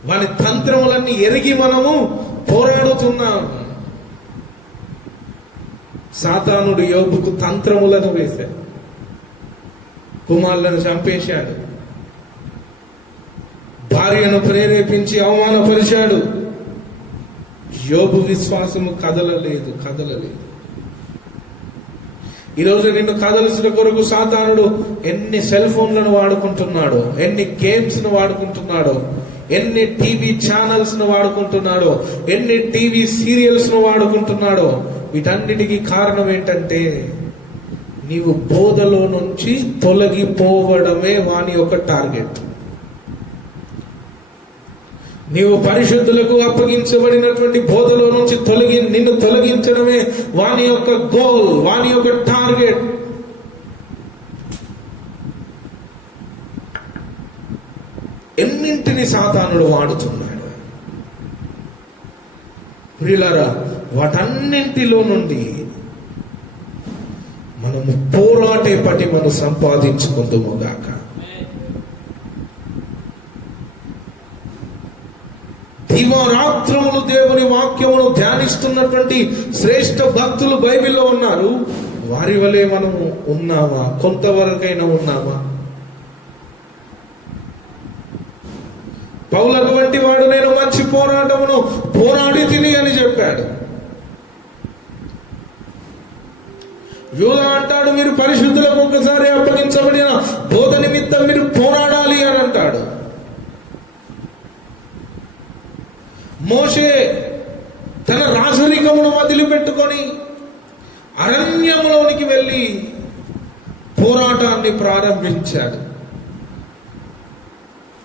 వాని తంత్రములన్నీ ఎరిగి మనము పోరాడుతున్నాం. సాతానుడు యోబుకు తంత్రములను వేశాడు, కుమారులను చంపేశాడు, భార్యను ప్రేరేపించి అవమానపరిచాడు. యోబు విశ్వాసము కదలలేదు. ఈరోజు నిన్ను కదలిసిన కొరకు సాతానుడు ఎన్ని సెల్ ఫోన్లను వాడుకుంటున్నాడో, ఎన్ని గేమ్స్ ను వాడుకుంటున్నాడో, ఎన్ని టీవీ ఛానల్స్ ను వాడుకుంటున్నాడో, ఎన్ని టీవీ సీరియల్స్ ను వాడుకుంటున్నాడో. వీటన్నిటికీ కారణం ఏంటంటే నీవు బోధలో నుంచి తొలగిపోవడమే వాని యొక్క టార్గెట్. నీవు పరిశుద్ధులకు అప్పగించబడినటువంటి బోధలో నుంచి నిన్ను తొలగించడమే వాని యొక్క గోల్, వాని యొక్క టార్గెట్. ఎన్నింటిని సాతానుడు వాడుతున్నాడు ప్రియులారా. వాటన్నింటిలో నుండి మనము పోరాటే పటిమను సంపాదించుకుందుము గాక. దివారాత్రములు దేవుని వాక్యమును ధ్యానిస్తున్నటువంటి శ్రేష్ఠ భక్తులు బైబిల్లో ఉన్నారు. వారి వలె మనము ఉన్నామా? కొంతవరకైనా ఉన్నామా? పౌలు అటువంటి వాడు, నేను మంచి పోరాటమును పోరాడి తిని అని చెప్పాడు. యూదా అంటాడు, మీరు పరిశుద్ధులకు ఒక్కసారి అప్పగించబడిన బోధ నిమిత్తం మీరు పోరాడాలి అని అంటాడు. మోషే తన రాజరికమును వదిలిపెట్టుకొని అరణ్యములోనికి వెళ్ళి పోరాటాన్ని ప్రారంభించాడు.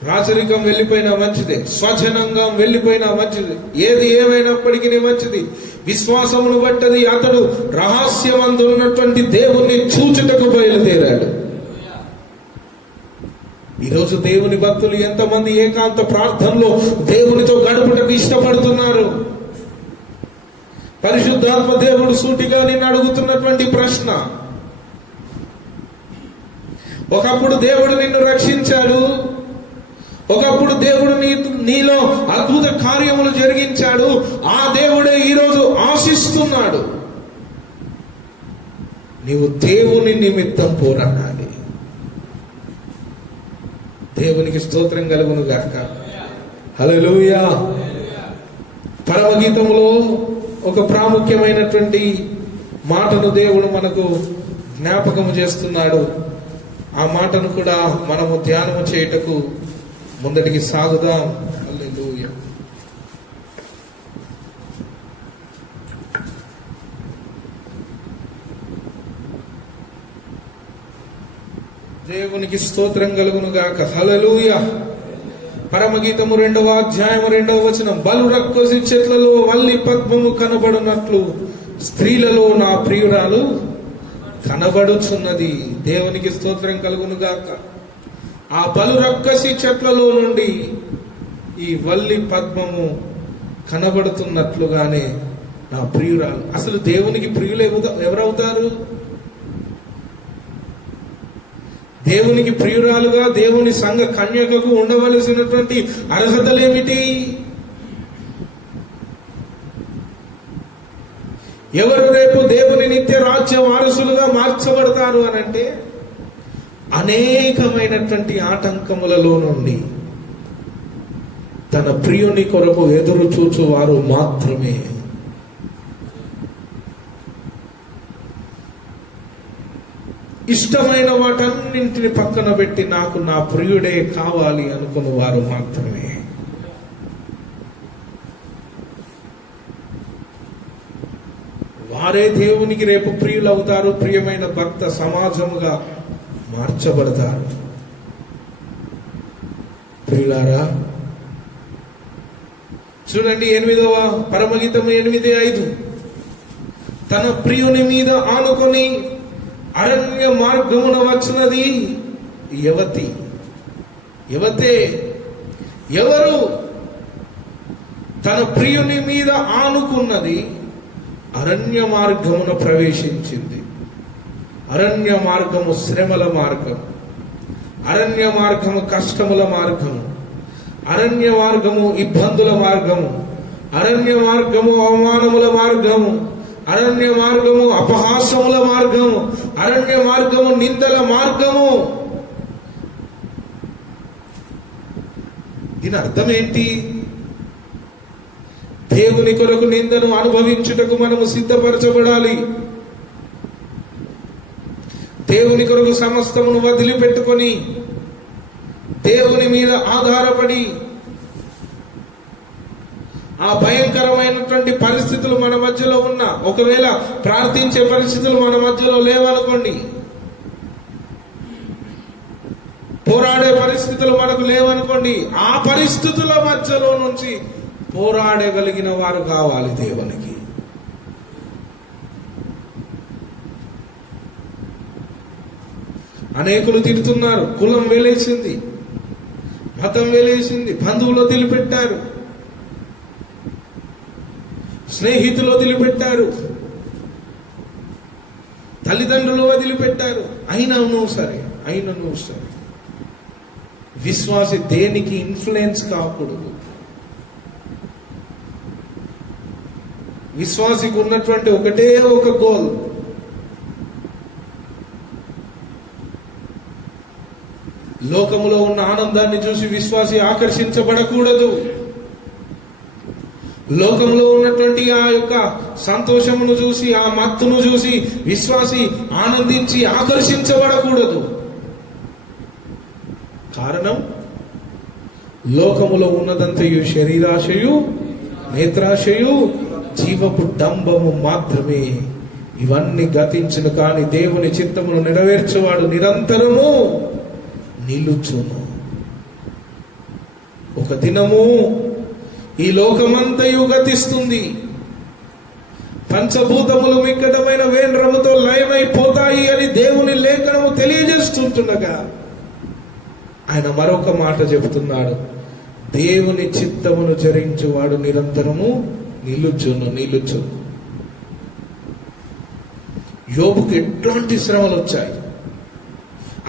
రాజరికం వెళ్ళిపోయినా మంచిదే, స్వజనంగా వెళ్ళిపోయినా మంచిది, ఏది ఏమైనప్పటికీ మంచిది. విశ్వాసమును బట్టది అతడు రహస్యమందు ఉన్నటువంటి దేవుణ్ణి చూచుటకు బయలుదేరాడు. ఈరోజు దేవుని భక్తులు ఎంతమంది ఏకాంత ప్రార్థనలో దేవునితో గడుపుటకు ఇష్టపడుతున్నారు? పరిశుద్ధాత్మ దేవుడు సూటిగా నిన్ను అడుగుతున్నటువంటి ప్రశ్న. ఒకప్పుడు దేవుడు నిన్ను రక్షించాడు, ఒకప్పుడు దేవుడు నీలో అద్భుత కార్యములు జరిగించాడు. ఆ దేవుడే ఈరోజు ఆశిస్తున్నాడు. నీవు దేవుని నిమిత్తం పోరాడాలి. దేవునికి స్తోత్రం కలుగును గాక. హల్లెలూయా. పరమగీతములో ఒక ప్రాముఖ్యమైనటువంటి మాటను దేవుడు మనకు జ్ఞాపకము చేస్తున్నాడు. ఆ మాటను కూడా మనము ధ్యానము చేయుటకు ముందటికి సాగుదాం. హల్లెలూయా. దేవునికి స్తోత్రం కలుగును గాక. హల్లెలూయా. పరమగీతము 2వ అధ్యాయము 2వ వచనం, బలు రక్కసి చెట్లలో వల్లి పద్మము కనబడునట్లు స్త్రీలలో నా ప్రియురాలు కనబడుచున్నది. దేవునికి స్తోత్రం కలుగును గాక. ఆ బలు రక్కసి చెట్లలో నుండి ఈ వల్లి పద్మము కనబడుతున్నట్లుగానే నా ప్రియురాలు. అసలు దేవునికి ప్రియులు ఎవరవుతారు? దేవునికి ప్రియురాలుగా దేవుని సంఘ కన్యకకు ఉండవలసినటువంటి అర్హతలేమిటి? ఎవరు రేపు దేవుని నిత్య రాజ్య వారసులుగా మార్చబడతారు అనంటే అనేకమైనటువంటి ఆటంకములలో నుండి తన ప్రియుని కొరకు ఎదురు చూచువారు మాత్రమే. ఇష్టమైన వాటన్నింటిని పక్కన పెట్టి నాకు నా ప్రియుడే కావాలి అనుకున్న వారు మాత్రమే. వారే దేవునికి రేపు ప్రియులు అవుతారు, ప్రియమైన భక్త సమాజముగా మార్చబడతారు. ప్రియులారా, చూడండి 8వ పరమగీతము 8:5. తన ప్రియుని మీద ఆనుకొని అరణ్య మార్గమున వచ్చినది యువతి. యువతే ఎవరు? తన ప్రియుని మీద ఆనుకున్నది అరణ్య మార్గమున ప్రవేశించింది. అరణ్య మార్గము శ్రమల మార్గం, అరణ్య మార్గము కష్టముల మార్గము, అరణ్య మార్గము ఇబ్బందుల మార్గము, అరణ్య మార్గము అవమానముల మార్గము, అరణ్య మార్గము అపహాసముల మార్గము, అరణ్య మార్గము నిందల మార్గము. దీని అర్థం ఏంటి? దేవుని కొరకు నిందను అనుభవించుటకు మనము సిద్ధపరచబడాలి. దేవుని కొరకు సమస్తమును వదిలిపెట్టుకొని దేవుని మీద ఆధారపడి ఆ భయంకరమైనటువంటి పరిస్థితులు మన మధ్యలో ఉన్న, ఒకవేళ ప్రార్థించే పరిస్థితులు మన మధ్యలో లేవనుకోండి, పోరాడే పరిస్థితులు మనకు లేవనుకోండి, ఆ పరిస్థితుల మధ్యలో నుంచి పోరాడగలిగిన వారు కావాలి దేవునికి. అనేకులు తిడుతున్నారు, కులం వేలేసింది, మతం వేలేసింది, బంధువులు వదిలిపెట్టారు, స్నేహితులు వదిలిపెట్టారు, తల్లిదండ్రులు వదిలిపెట్టారు. అయినా నువ్వు సరే. విశ్వాసి దేనికి ఇన్ఫ్లుయెన్స్ కాకూడదు. విశ్వాసికి ఉన్నటువంటి ఒకటే ఒక గోల్, లోకములో ఉన్న ఆనందాన్ని చూసి విశ్వాసి ఆకర్షించబడకూడదు. లోకంలో ఉన్నటువంటి ఆ యొక్క సంతోషమును చూసి, ఆ మత్తును చూసి విశ్వాసి ఆనందించి ఆకర్షించబడకూడదు. కారణం, లోకములో ఉన్నదంతయు శరీరాశయు, నేత్రాశయు, జీవపు డంబము మాత్రమే. ఇవన్నీ గతించును, కానీ దేవుని చిత్తమును నెరవేర్చువాడు నిరంతరము నిలుచును. ఒక దినము ఈ లోకమంతయు గతిస్తుంది, పంచభూతములు మిక్కటమైన వేండ్రముతో లయమైపోతాయి అని దేవుని లేఖనము తెలియజేస్తుంటుండగా ఆయన మరొక మాట చెబుతున్నాడు, దేవుని చిత్తమును చరించువాడు నిరంతరము నిలుచును. యోబుకి ఎట్లాంటి శ్రమలు వచ్చాయి,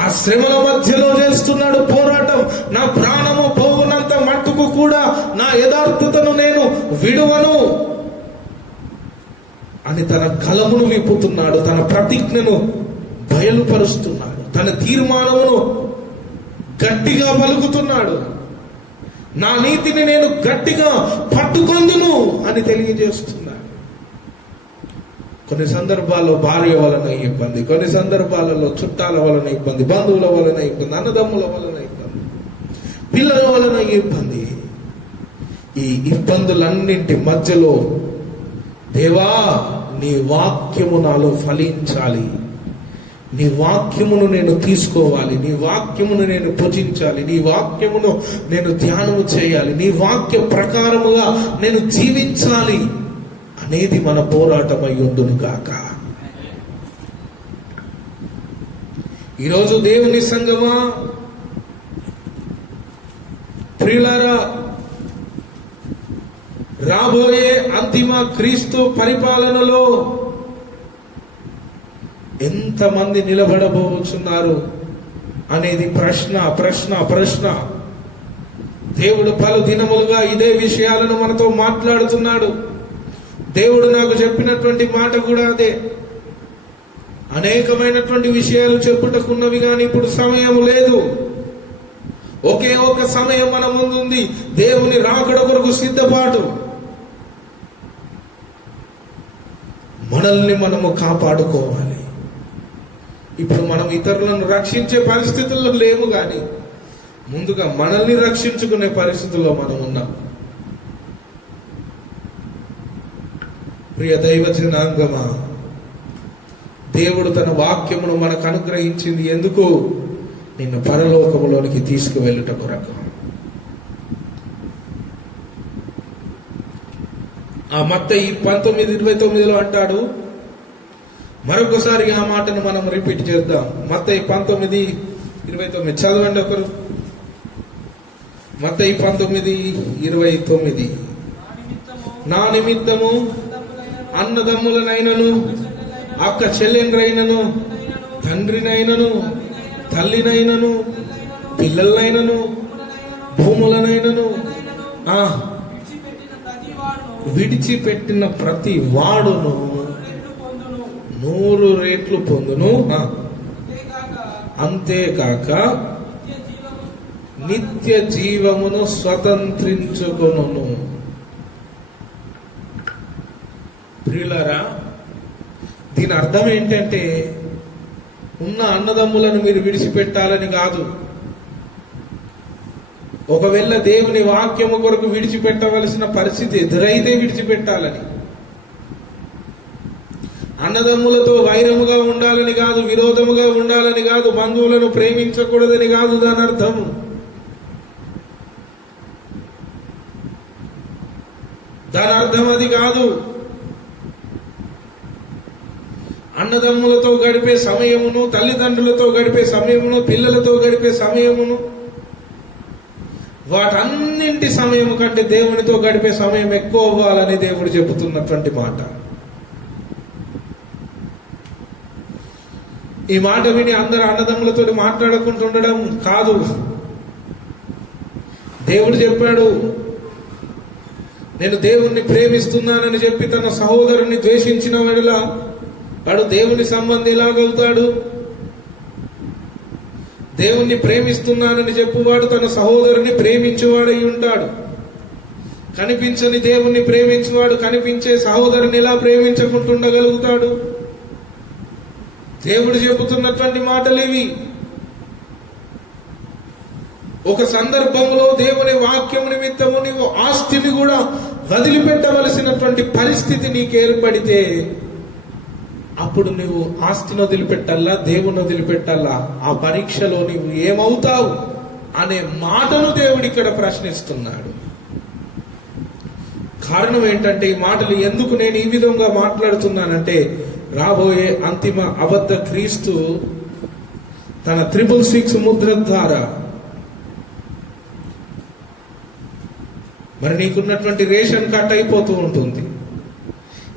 ఆ శ్రమల మధ్యలో చేస్తున్నాడు పోరాటం. నా ప్రాణము పోవునంత మట్టుకు కూడా నా యథార్థతను నేను విడువను అని తన కలమును విప్పుతున్నాడు, తన ప్రతిజ్ఞను బయలుపరుస్తున్నాడు, తన తీర్మానమును గట్టిగా పలుకుతున్నాడు. నా నీతిని నేను గట్టిగా పట్టుకొందును అని తెలియజేస్తున్నాడు. కొన్ని సందర్భాల్లో భార్య వలన ఇబ్బంది, కొన్ని సందర్భాలలో చుట్టాల వలన ఇబ్బంది, బంధువుల వలన ఇబ్బంది, అన్నదమ్ముల వలన ఇబ్బంది, పిల్లల వలన ఇబ్బంది. ఈ ఇబ్బందులన్నింటి మధ్యలో దేవా, నీ వాక్యము నాలో ఫలించాలి, నీ వాక్యమును నేను తీసుకోవాలి, నీ వాక్యమును నేను భుజించాలి, నీ వాక్యమును నేను ధ్యానము చేయాలి, నీ వాక్య ప్రకారముగా నేను జీవించాలి అనేది మన పోరాటమై ఉండును గాక. ఈరోజు దేవుని సంగమా, ప్రియులారా, రాబోయే అంతిమ క్రీస్తు పరిపాలనలో ఎంతమంది నిలబడబోతున్నారు అనేది ప్రశ్న. దేవుడు పలు దినములుగా ఇదే విషయాలను మనతో మాట్లాడుతున్నాడు. దేవుడు నాకు చెప్పినటువంటి మాట కూడా అదే. అనేకమైనటువంటి విషయాలు చెప్పుటకున్నవి, కానీ ఇప్పుడు సమయం లేదు. ఒకే ఒక సమయం మన ముందుంది, దేవుని రాకడ కొరకు సిద్ధపాటు. మనల్ని మనము కాపాడుకోవాలి. ఇప్పుడు మనం ఇతరులను రక్షించే పరిస్థితుల్లో లేము, కానీ ముందుగా మనల్ని రక్షించుకునే పరిస్థితుల్లో మనం ఉన్నాం. ప్రియ దైవ జనాంగమా, దేవుడు తన వాక్యమును మనకు అనుగ్రహించింది ఎందుకు? నిన్ను పరలోకములోనికి తీసుకువెళ్ళుట కొరకు. ఆ మత్తయి 19:29 అంటాడు. మరొకసారి ఆ మాటను మనం రిపీట్ చేద్దాం. మత్తయి 19:29 చదవండి ఒకరు. మత్తయి 19:29. నా నిమిత్తము అన్నదమ్ములనైనను, అక్క చెల్లెండ్రైనను, తండ్రినైనను, తల్లినైనను, పిల్లలనైనను, భూములనైనను విడిచిపెట్టిన ప్రతి వాడును 100 రెట్లు పొందును. అంతేకాక నిత్య జీవమును స్వతంత్రించుకొనును. ప్రియులారా, దీని అర్థం ఏంటంటే ఉన్న అన్నదమ్ములను మీరు విడిచిపెట్టాలని కాదు. ఒకవేళ దేవుని వాక్యము కొరకు విడిచిపెట్టవలసిన పరిస్థితి ఎదురైతే విడిచిపెట్టాలని. అన్నదమ్ములతో వైరముగా ఉండాలని కాదు, విరోధముగా ఉండాలని కాదు, బంధువులను ప్రేమించకూడదని కాదు దాని అర్థం. దాని అర్థం అది కాదు. అన్నదమ్ములతో గడిపే సమయమును, తల్లిదండ్రులతో గడిపే సమయమును, పిల్లలతో గడిపే సమయమును, వాటన్నింటి సమయము కంటే దేవునితో గడిపే సమయం ఎక్కువ అవ్వాలని దేవుడు చెబుతున్నటువంటి మాట. ఈ మాట విని అందరు అన్నదమ్ములతో మాట్లాడుకుంటుండడం కాదు. దేవుడు చెప్పాడు, నేను దేవుణ్ణి ప్రేమిస్తున్నానని చెప్పి తన సహోదరుని ద్వేషించిన వాడిల వాడు దేవుని సంబంధి ఎలాగవుతాడు? దేవుణ్ణి ప్రేమిస్తున్నానని చెప్పువాడు తన సహోదరుని ప్రేమించేవాడై ఉంటాడు. కనిపించని దేవుణ్ణి ప్రేమించేవాడు కనిపించే సహోదరుని ఎలా ప్రేమించకుంటుండగలుగుతాడు? దేవుడు చెబుతున్నటువంటి మాటలు ఇవి. ఒక సందర్భంలో దేవుని వాక్యం నిమిత్తము నీవు ఆస్తిని కూడా వదిలిపెట్టవలసినటువంటి పరిస్థితి నీకు ఏర్పడితే అప్పుడు నువ్వు ఆస్తిని వదిలిపెట్టాలా, దేవుని వదిలిపెట్టాలా? ఆ పరీక్షలో నీవు ఏమవుతావు అనే మాటను దేవుడు ఇక్కడ ప్రశ్నిస్తున్నాడు. కారణం ఏంటంటే, ఈ మాటలు ఎందుకు నేను ఈ విధంగా మాట్లాడుతున్నానంటే, రాబోయే అంతిమ అబద్ధ క్రీస్తు తన 666 ముద్ర ద్వారా మరి నీకున్నటువంటి రేషన్ కట్ అయిపోతూ ఉంటుంది,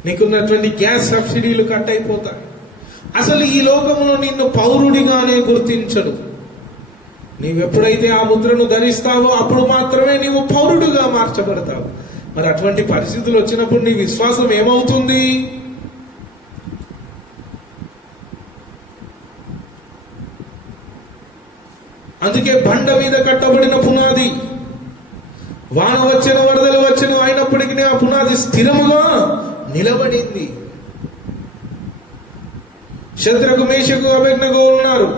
నీకున్నటువంటి గ్యాస్ సబ్సిడీలు కట్ అయిపోతాయి. అసలు ఈ లోకంలో నిన్ను పౌరుడిగానే గుర్తించడు. నీవెప్పుడైతే ఆ ముద్రను ధరిస్తావో అప్పుడు మాత్రమే నీవు పౌరుడుగా మార్చబడతావు. మరి అటువంటి పరిస్థితులు వచ్చినప్పుడు నీ విశ్వాసం ఏమవుతుంది? అందుకే బండ మీద కట్టబడిన పునాది, వాన వచ్చిన వరదలు వచ్చిన అయినప్పటికీ ఆ పునాది స్థిరముగా నిలబడింది. శద్రకు, మేషకు, అబేద్నెగో ఉన్నారు.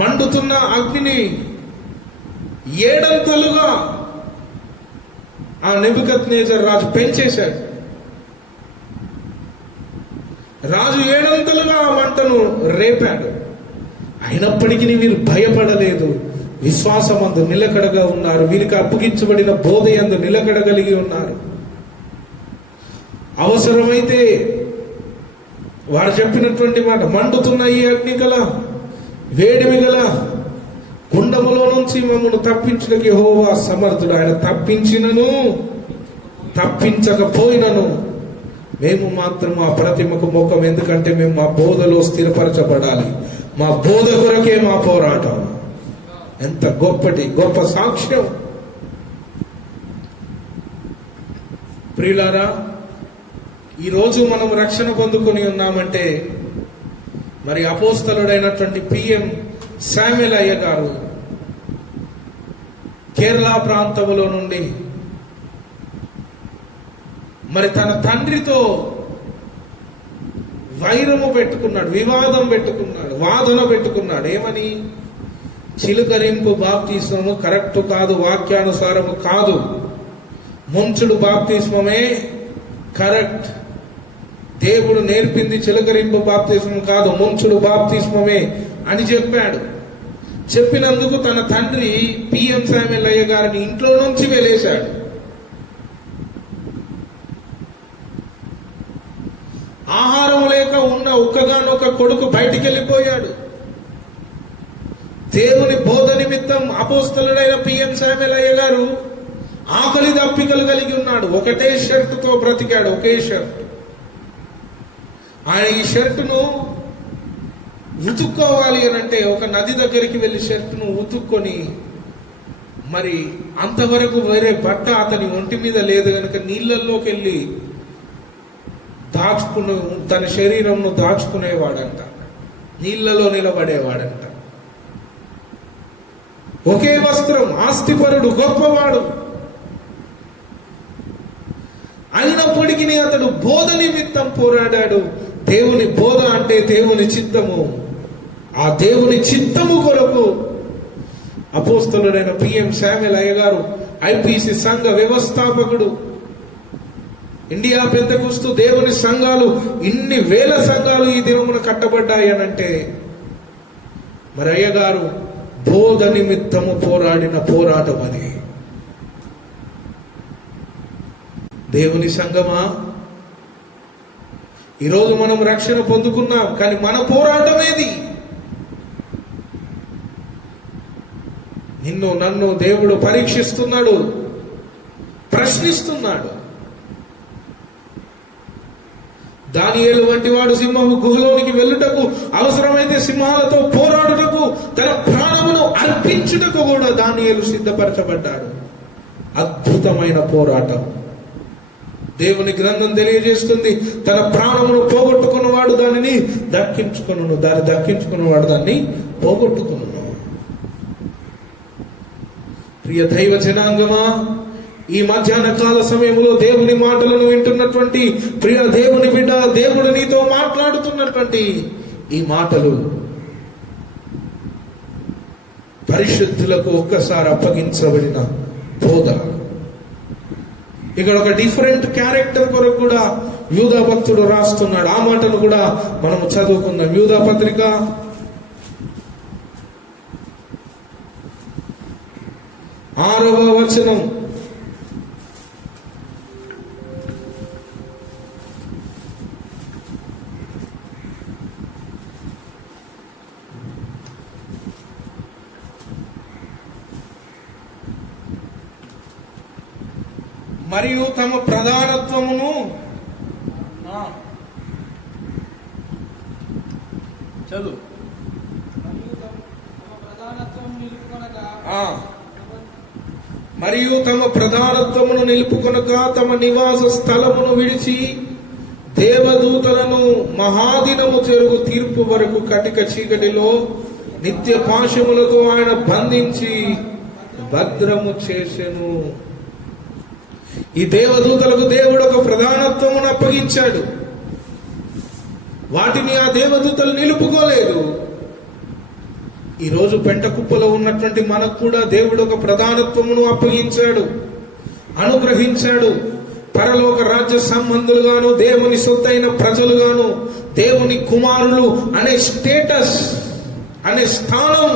మండుతున్న అగ్నిని 7 ఆ నెబుకద్నెజర్ రాజు పెంచేశాడు. రాజు 7 ఆ మంటను రేపాడు. అయినప్పటికీ వీరు భయపడలేదు. విశ్వాసమందు నిలకడగా ఉన్నారు. వీరికి అప్పగించబడిన బోధ యందు నిలకడగలిగి ఉన్నారు. అవసరమైతే వారు చెప్పినటువంటి మాట, మండుతున్న ఈ అగ్ని గల వేడిమి గల గుండములో నుంచి మమ్మల్ని తప్పించడానికి యెహోవా సమర్థుడు. ఆయన తప్పించినను తప్పించకపోయినను మేము మాత్రం ఆ ప్రతిమకు మొక్కం. ఎందుకంటే మేము మా బోధలో స్థిరపరచబడాలి. మా బోధ కొరకే మా పోరాటం. ఎంత గొప్ప సాక్ష్యం. ప్రియులారా, ఈరోజు మనం రక్షణ పొందుకొని ఉన్నామంటే మరి అపోస్తలుడైనటువంటి పిఎం శామ్యుల్ అయ్య గారు కేరళ ప్రాంతంలో నుండి మరి తన తండ్రితో వైరము పెట్టుకున్నాడు, వివాదం పెట్టుకున్నాడు, వాదన పెట్టుకున్నాడు. ఏమని? చిలుకరింపు బాప్తిస్మము కరెక్ట్ కాదు, వాక్యానుసారము కాదు, ముంచుడు బాప్తిస్మమే కరెక్ట్. దేవుడు నేర్పింది చిలకరింపు బాప్తిస్మం కాదు, ముంచుడు బాప్తిస్మమే అని చెప్పాడు. చెప్పినందుకు తన తండ్రి పిఎం శామ్యూల్ అయ్య గారిని ఇంట్లో నుంచి వెలేశాడు. ఆహారం లేక ఉన్న ఒక్కగానొక్క కొడుకు బయటికి వెళ్ళిపోయాడు. దేవుని బోధ నిమిత్తం అపోస్తలుడైన పిఎం శామ్యూల్ అయ్య గారు ఆకలి దప్పికలు కలిగి ఉన్నాడు. ఒకటే షర్టుతో బ్రతికాడు, ఒకే షర్ట్. ఆయన ఈ షర్టును ఉతుక్కోవాలి అని అంటే ఒక నది దగ్గరికి వెళ్ళి షర్టును ఉతుక్కొని, మరి అంతవరకు వేరే బట్ట అతని ఒంటి మీద లేదు కనుక నీళ్ళల్లోకి వెళ్ళి దాచుకుని తన శరీరంను దాచుకునేవాడంట, నీళ్లలో నిలబడేవాడంట. ఒకే వస్త్రం, ఆస్తిపరుడు, గొప్పవాడు. అయినప్పటికీ అతడు బోధ నిమిత్తం పోరాడాడు. దేవుని బోధ అంటే దేవుని చిత్తము. ఆ దేవుని చిత్తము కొరకు అపోస్తలుడైన పిఎం శామ్యూల్ అయ్య గారు ఐపీసీ సంఘ వ్యవస్థాపకుడు. ఇండియా పెంతెకోస్తు దేవుని సంఘాలు, ఇన్ని వేల సంఘాలు ఈ దినమున కట్టబడ్డాయి అనంటే మరి అయ్య గారు బోధ నిమిత్తము పోరాడిన పోరాటం అది. దేవుని సంఘమా, ఈరోజు మనం రక్షణ పొందుకున్నాం, కానీ మన పోరాటం ఏది? నిన్ను నన్ను దేవుడు పరీక్షిస్తున్నాడు, ప్రశ్నిస్తున్నాడు. దానియేలు వంటి వాడు సింహము గుహలోనికి వెళ్ళుటకు, అవసరమైతే సింహాలతో పోరాడుటకు, తన ప్రాణమును అర్పించుటకు కూడా దానియేలు సిద్ధపరచబడ్డాడు. అద్భుతమైన పోరాటం. దేవుని గ్రంథం తెలియజేస్తుంది, తన ప్రాణమును పోగొట్టుకున్నవాడు దానిని దక్కించుకొనును, దాన్ని దక్కించుకున్నవాడు దాన్ని పోగొట్టుకును. ప్రియ దైవ జనాంగమా, ఈ మధ్యాహ్న కాల సమయంలో దేవుని మాటలను వింటున్నటువంటి ప్రియ దేవుని బిడ్డ, దేవుడు నీతో మాట్లాడుతున్నటువంటి ఈ మాటలు పరిశుద్ధులకు ఒక్కసారి అప్పగించబడిన బోధ. ఇక్కడ ఒక డిఫరెంట్ క్యారెక్టర్ కొరకు కూడా యూదా భక్తుడు రాస్తున్నాడు. ఆ మాటను కూడా మనము చదువుకుందాం. యూదా పత్రిక 6వ వచనం. మరియు తమ ప్రధానత్వమును చదువు మరియు తమ ప్రధానత్వమును నిలుపుకొనక తమ నివాస స్థలమును విడిచి దేవదూతలను మహాదినము జరుగు తీర్పు వరకు కటిక చీకటిలో నిత్య పాశములతో ఆయన బంధించి భద్రము చేసెను. ఈ దేవదూతలకు దేవుడు ఒక ప్రధానత్వమును అప్పగించాడు. వాటిని ఆ దేవదూతలు నిలుపుకోలేదు. ఈరోజు పెంట కుప్పలో ఉన్నటువంటి మనకు కూడా దేవుడు ఒక ప్రధానత్వమును అప్పగించాడు, అనుగ్రహించాడు. పరలోక రాజ్య సంబంధులుగాను, దేవుని సొత్తైన ప్రజలుగాను, దేవుని కుమారులు అనే స్టేటస్, అనే స్థానం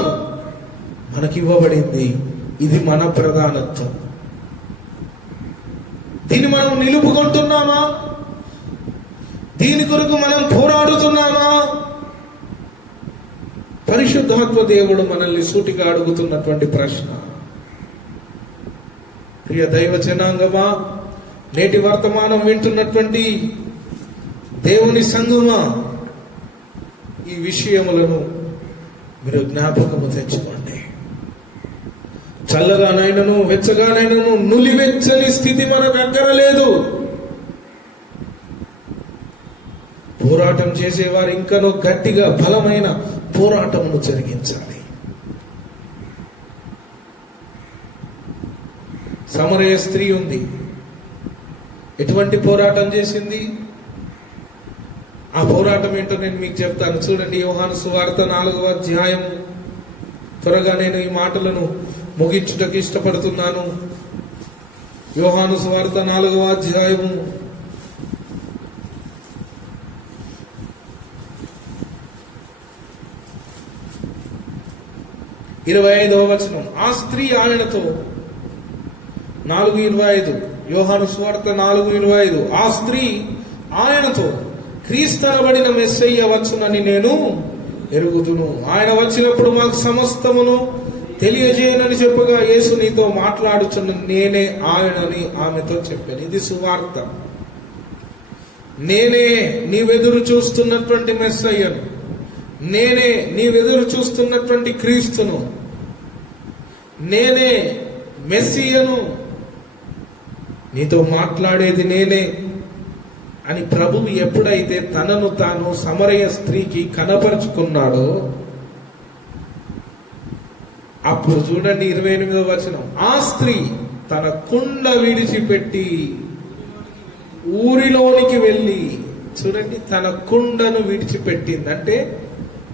మనకి ఇవ్వబడింది. ఇది మన ప్రధానత్వం. దీన్ని మనం నిలుపుకుంటున్నామా? దీని కొరకు మనం పోరాడుతున్నామా? పరిశుద్ధాత్మ దేవుడు మనల్ని సూటిగా అడుగుతున్నటువంటి ప్రశ్న. ప్రియ దైవ జనాంగమా, నేటి వర్తమానం వింటున్నటువంటి దేవుని సంఘమా, ఈ విషయములను మీరు జ్ఞాపకము తెచ్చుకోండి. చల్లగానైనను వెచ్చగానైనను నులివెచ్చని స్థితి మనకు అక్కరలేదు. పోరాటం చేసేవారు ఇంకనూ గట్టిగా బలమైన పోరాటమును జరిగించాలి. సమరయ స్త్రీ ఉంది. ఎటువంటి పోరాటం చేసింది? ఆ పోరాటం ఏంటో నేను మీకు చెప్తాను. చూడండి, యోహాను సువార్త 4వ అధ్యాయము. త్వరగా నేను ఈ మాటలను ముగించుటకు ఇష్టపడుతున్నాను. యోహాను సువార్త 4వ అధ్యాయము 25వ వచనం. ఆ స్త్రీ ఆయనతో 4:25 యోహాను సువార్త 4:25. ఆ స్త్రీ ఆయనతో, క్రీస్తనబడిన మెస్సయ్య వచ్చునని నేను ఎరుగుదును. ఆయన వచ్చినప్పుడు మాకు సమస్తమును తెలియజేయనని చెప్పగా, యేసు నీతో మాట్లాడుచున్న నేనే ఆయనని ఆమెతో చెప్పాను. ఇది సువార్త. నేనే నీవెదురు చూస్తున్నటువంటి మెస్సయ్యను, నేనే నీవెదురు చూస్తున్నటువంటి క్రీస్తును, నేనే మెస్సియను, నీతో మాట్లాడేది నేనే అని ప్రభువు ఎప్పుడైతే తనను తాను సమరయ స్త్రీకి కనపరుచుకున్నాడో అప్పుడు చూడండి 28వ వచనం. ఆ స్త్రీ తన కుండ విడిచిపెట్టి ఊరిలోనికి వెళ్ళి, చూడండి, తన కుండను విడిచిపెట్టింది అంటే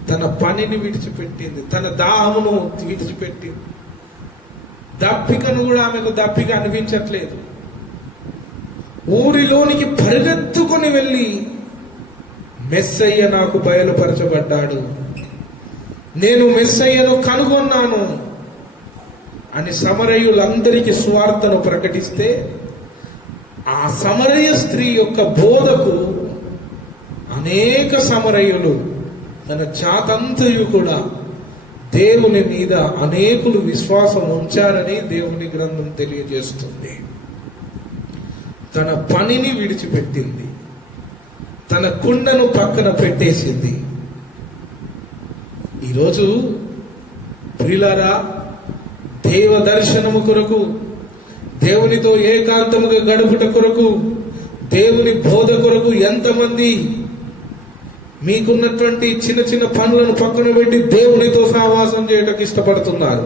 తన పనిని విడిచిపెట్టింది, తన దాహమును విడిచిపెట్టింది. దప్పికను కూడా ఆమెకు దప్పిక అనిపించట్లేదు. ఊరిలోనికి పరిగెత్తుకొని వెళ్ళి, మెస్సయ్య నాకు బయలుపరచబడ్డాడు, నేను మెస్సయ్యను కనుగొన్నాను అని సమరయులందరికీ సువార్తను ప్రకటిస్తే, ఆ సమరయ స్త్రీ యొక్క బోధకు అనేక సమరయులు, తన జాతంతయు కూడా దేవుని మీద అనేకులు విశ్వాసం ఉంచారని దేవుని గ్రంథం తెలియజేస్తుంది. తన పనిని విడిచిపెట్టింది, తన కుండను పక్కన పెట్టేసింది. ఈరోజు ప్రియులారా, దేవ దర్శనము కొరకు, దేవునితో ఏకాంతముగా గడుపుట కొరకు, దేవుని బోధ కొరకు ఎంతమంది మీకున్నటువంటి చిన్న చిన్న పనులను పక్కన పెట్టి దేవునితో సహవాసం చేయటకు ఇష్టపడుతున్నారు.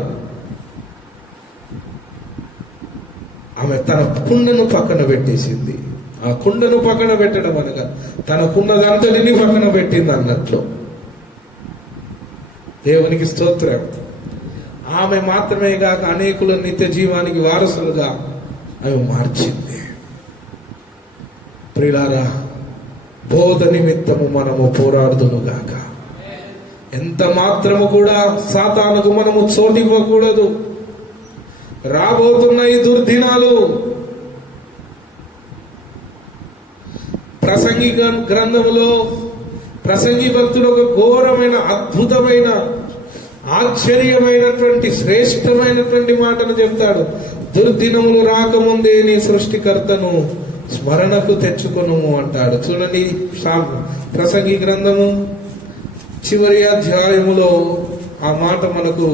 ఆమె తన కుండను పక్కన పెట్టేసింది. ఆ కుండను పక్కన పెట్టడం అనగా తనకున్నదంతటిని పక్కన పెట్టింది అన్నట్లు. దేవునికి స్తోత్రం. ఆమె మాత్రమే కాక అనేకుల నిత్య జీవానికి వారసులుగా ఆమె మార్చింది. ప్రియులారా, బోధ నిమిత్తము మనము పోరాడుదును గాక. ఎంత మాత్రము కూడా సాతానుకు మనము చోటివ్వకూడదు. రాబోతున్న ఈ దుర్దినాలు, ప్రసంగి గ్రంథములో ప్రసంగి భక్తుడు ఒక ఘోరమైన, అద్భుతమైన, ఆశ్చర్యమైనటువంటి, శ్రేష్టమైనటువంటి మాటను చెప్తాడు. దుర్దినములు రాకముందే నీ సృష్టికర్తను స్మరణకు తెచ్చుకొను అంటాడు. చూడండి, ప్రసంగి గ్రంథము చివరి అధ్యాయములో ఆ మాట మనకు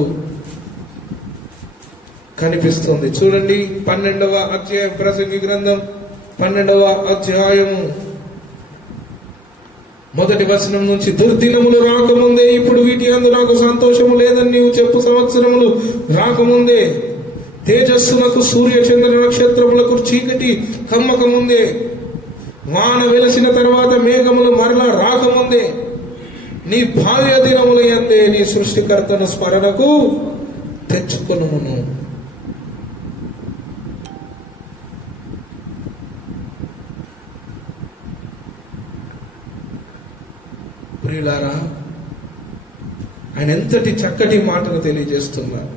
కనిపిస్తుంది. చూడండి, 12వ అధ్యాయం, ప్రసంగి గ్రంథం 12వ అధ్యాయము 1వ వచనం నుంచి. దుర్దినములు రాకముందే ఇప్పుడు వీటి యందు నాకు సంతోషము లేదని నీవు చెప్పు సంవత్సరములు రాకముందే, తేజస్సునకు సూర్య చంద్ర నక్షత్రములకు చీకటి కమ్మకముందే, వాన వెలిసిన తర్వాత మేఘములు మరలా రాకముందే, నీ బాల్య దినముల యందే నీ సృష్టికర్తను స్మరణకు తెచ్చుకొనుము. ప్రియులారా, ఆయన ఎంతటి చక్కటి మాటను తెలియజేస్తున్నారు.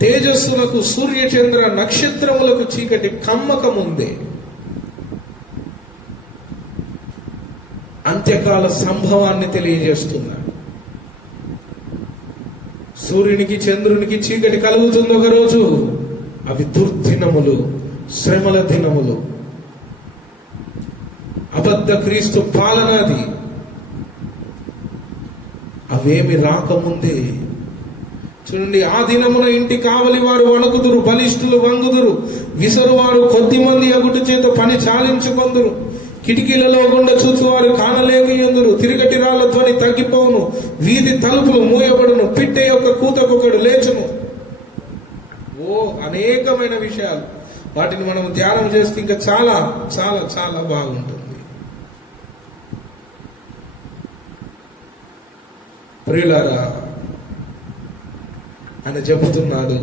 తేజస్సులకు సూర్యచంద్ర నక్షత్రములకు చీకటి కమ్మకముందే, అంత్యకాల సంభవాన్ని తెలియజేస్తున్నారు. సూర్యునికి చంద్రునికి చీకటి కలుగుతుంది ఒక రోజు. అవి దుర్దినములు, శ్రమల దినములు, అబద్ధ క్రీస్తు పాలనది. అవేమి రాకముందే, చూడండి, ఆ దినమున ఇంటి కావలి వారు వణుకుదురు, బలిష్ఠులు వంగుదురు, విసరువారు కొద్ది మంది అగుట చేత పని చాలించుకొందురు, కిటికీలలో గుండా చూచువారు కానలేకయుందురు, తిరిగటి రాళ్ల ధ్వని తగ్గిపోవును, వీధి తలుపులు మూయబడును, పిట్టె యొక్క కూతకొకడు లేచును. అనేకమైన విషయాలు, వాటిని మనం ధ్యానం చేస్తే ఇంకా చాలా చాలా చాలా బాగుంటుంది. ప్రియులారా, ఆయన చెబుతున్నాడు,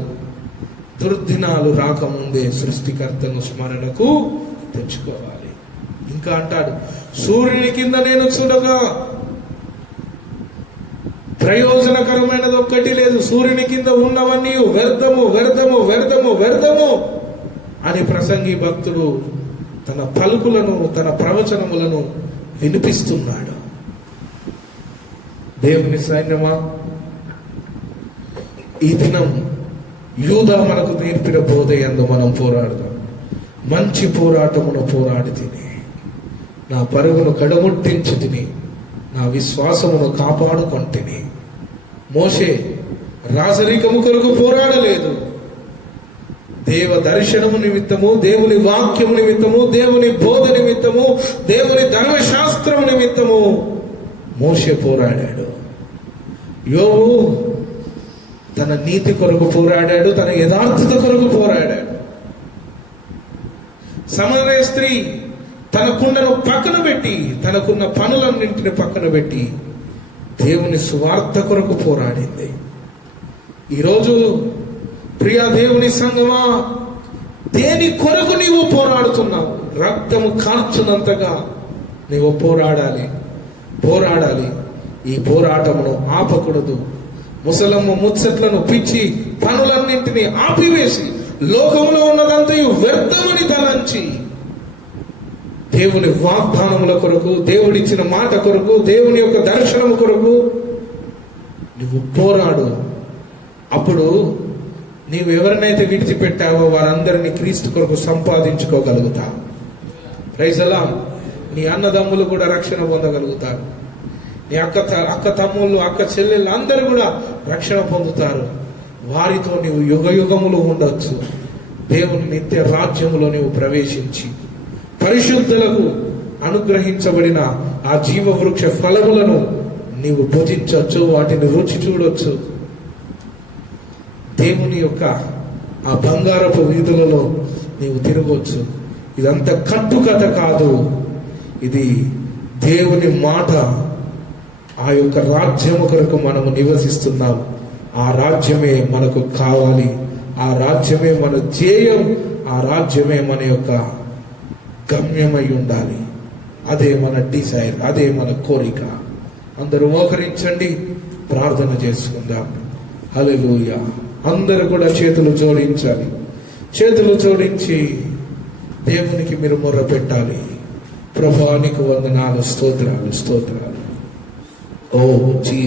దుర్దినాలు రాకముందే సృష్టికర్తను స్మరణకు తెచ్చుకోవాలి. ఇంకా అంటాడు, సూర్యుని కింద నేను చూడగా ప్రయోజనకరమైనది ఒక్కటి లేదు, సూర్యుని కింద ఉన్నవన్నీ వ్యర్థము వ్యర్థము వ్యర్థము వ్యర్థము అని ప్రసంగి భక్తుడు తన పలుకులను, తన ప్రవచనములను వినిపిస్తున్నాడు. దేవుని సైన్యమా, ఈ దినం యూదా మనకు నేర్పిన బోధ యందు మనం పోరాడదాం. మంచి పోరాటమును పోరాడి తిని, నా పరుగును కడముట్టించి తిని, నా విశ్వాసమును కాపాడుకొంటిని. మోషే రాజరికము కొరకు పోరాడలేదు, దేవ దర్శనము నిమిత్తము, దేవుని వాక్యము నిమిత్తము, దేవుని బోధ నిమిత్తము, దేవుని ధర్మశాస్త్రము నిమిత్తము మోషే పోరాడాడు. యోబు తన నీతి కొరకు పోరాడాడు, తన యథార్థత కొరకు పోరాడాడు. సమరయ స్త్రీ తన కుండను పక్కన పెట్టి, తనకున్న పనులన్నింటిని పక్కన పెట్టి దేవుని సువార్త కొరకు పోరాడింది. ఈరోజు ప్రియ దేవుని సంగమా, దేని కొరకు నీవు పోరాడుతున్నావు? రక్తము కార్చునంతగా నీవు పోరాడాలి. ఈ పోరాటమును ఆపకూడదు. ముసలమ్మ ముచ్చట్లను, పిచ్చి పనులన్నింటినీ ఆపివేసి, లోకంలో ఉన్నదంతయు వ్యర్థమని తలంచి, దేవుని వాగ్దానముల కొరకు, దేవుడిచ్చిన మాట కొరకు, దేవుని యొక్క దర్శనము కొరకు నువ్వు పోరాడు. అప్పుడు నీవు ఎవరినైతే విడిచిపెట్టావో వారందరినీ క్రీస్తు కొరకు సంపాదించుకోగలుగుతావు. Praise the lord. నీ అన్నదమ్ములు కూడా రక్షణ పొందగలుగుతారు. నీ అక్క తమ్ముళ్ళు, అక్క చెల్లెళ్ళు అందరూ కూడా రక్షణ పొందుతారు. వారితో నీవు యుగ యుగములు ఉండొచ్చు. దేవుని నిత్య రాజ్యములో నీవు ప్రవేశించి పరిశుద్ధులకు అనుగ్రహించబడిన ఆ జీవ వృక్ష ఫలములను నీవు భుజించవచ్చు, వాటిని రుచి చూడొచ్చు. దేవుని యొక్క ఆ బంగారపు వీధులలో నీవు తిరగవచ్చు. ఇదంతా కట్టుకథ కాదు, ఇది దేవుని మాట. ఆ యొక్క రాజ్యము కొరకు మనము నివసిస్తున్నాం. ఆ రాజ్యమే మనకు కావాలి. ఆ రాజ్యమే మన ధ్యేయం. ఆ రాజ్యమే మన యొక్క గమ్యమై ఉండాలి. అదే మన డిజైర్, అదే మన కోరిక. అందరూ మోకరించండి, ప్రార్థన చేసుకుందాం. హల్లెలూయా. అందరూ కూడా చేతులు జోడించాలి. చేతులు జోడించి దేవునికి మీరు మొర్ర పెట్టాలి. ప్రభువానికి వందనాలు, స్తోత్రాలు, స్తోత్రాలు. ఓ జీసస్.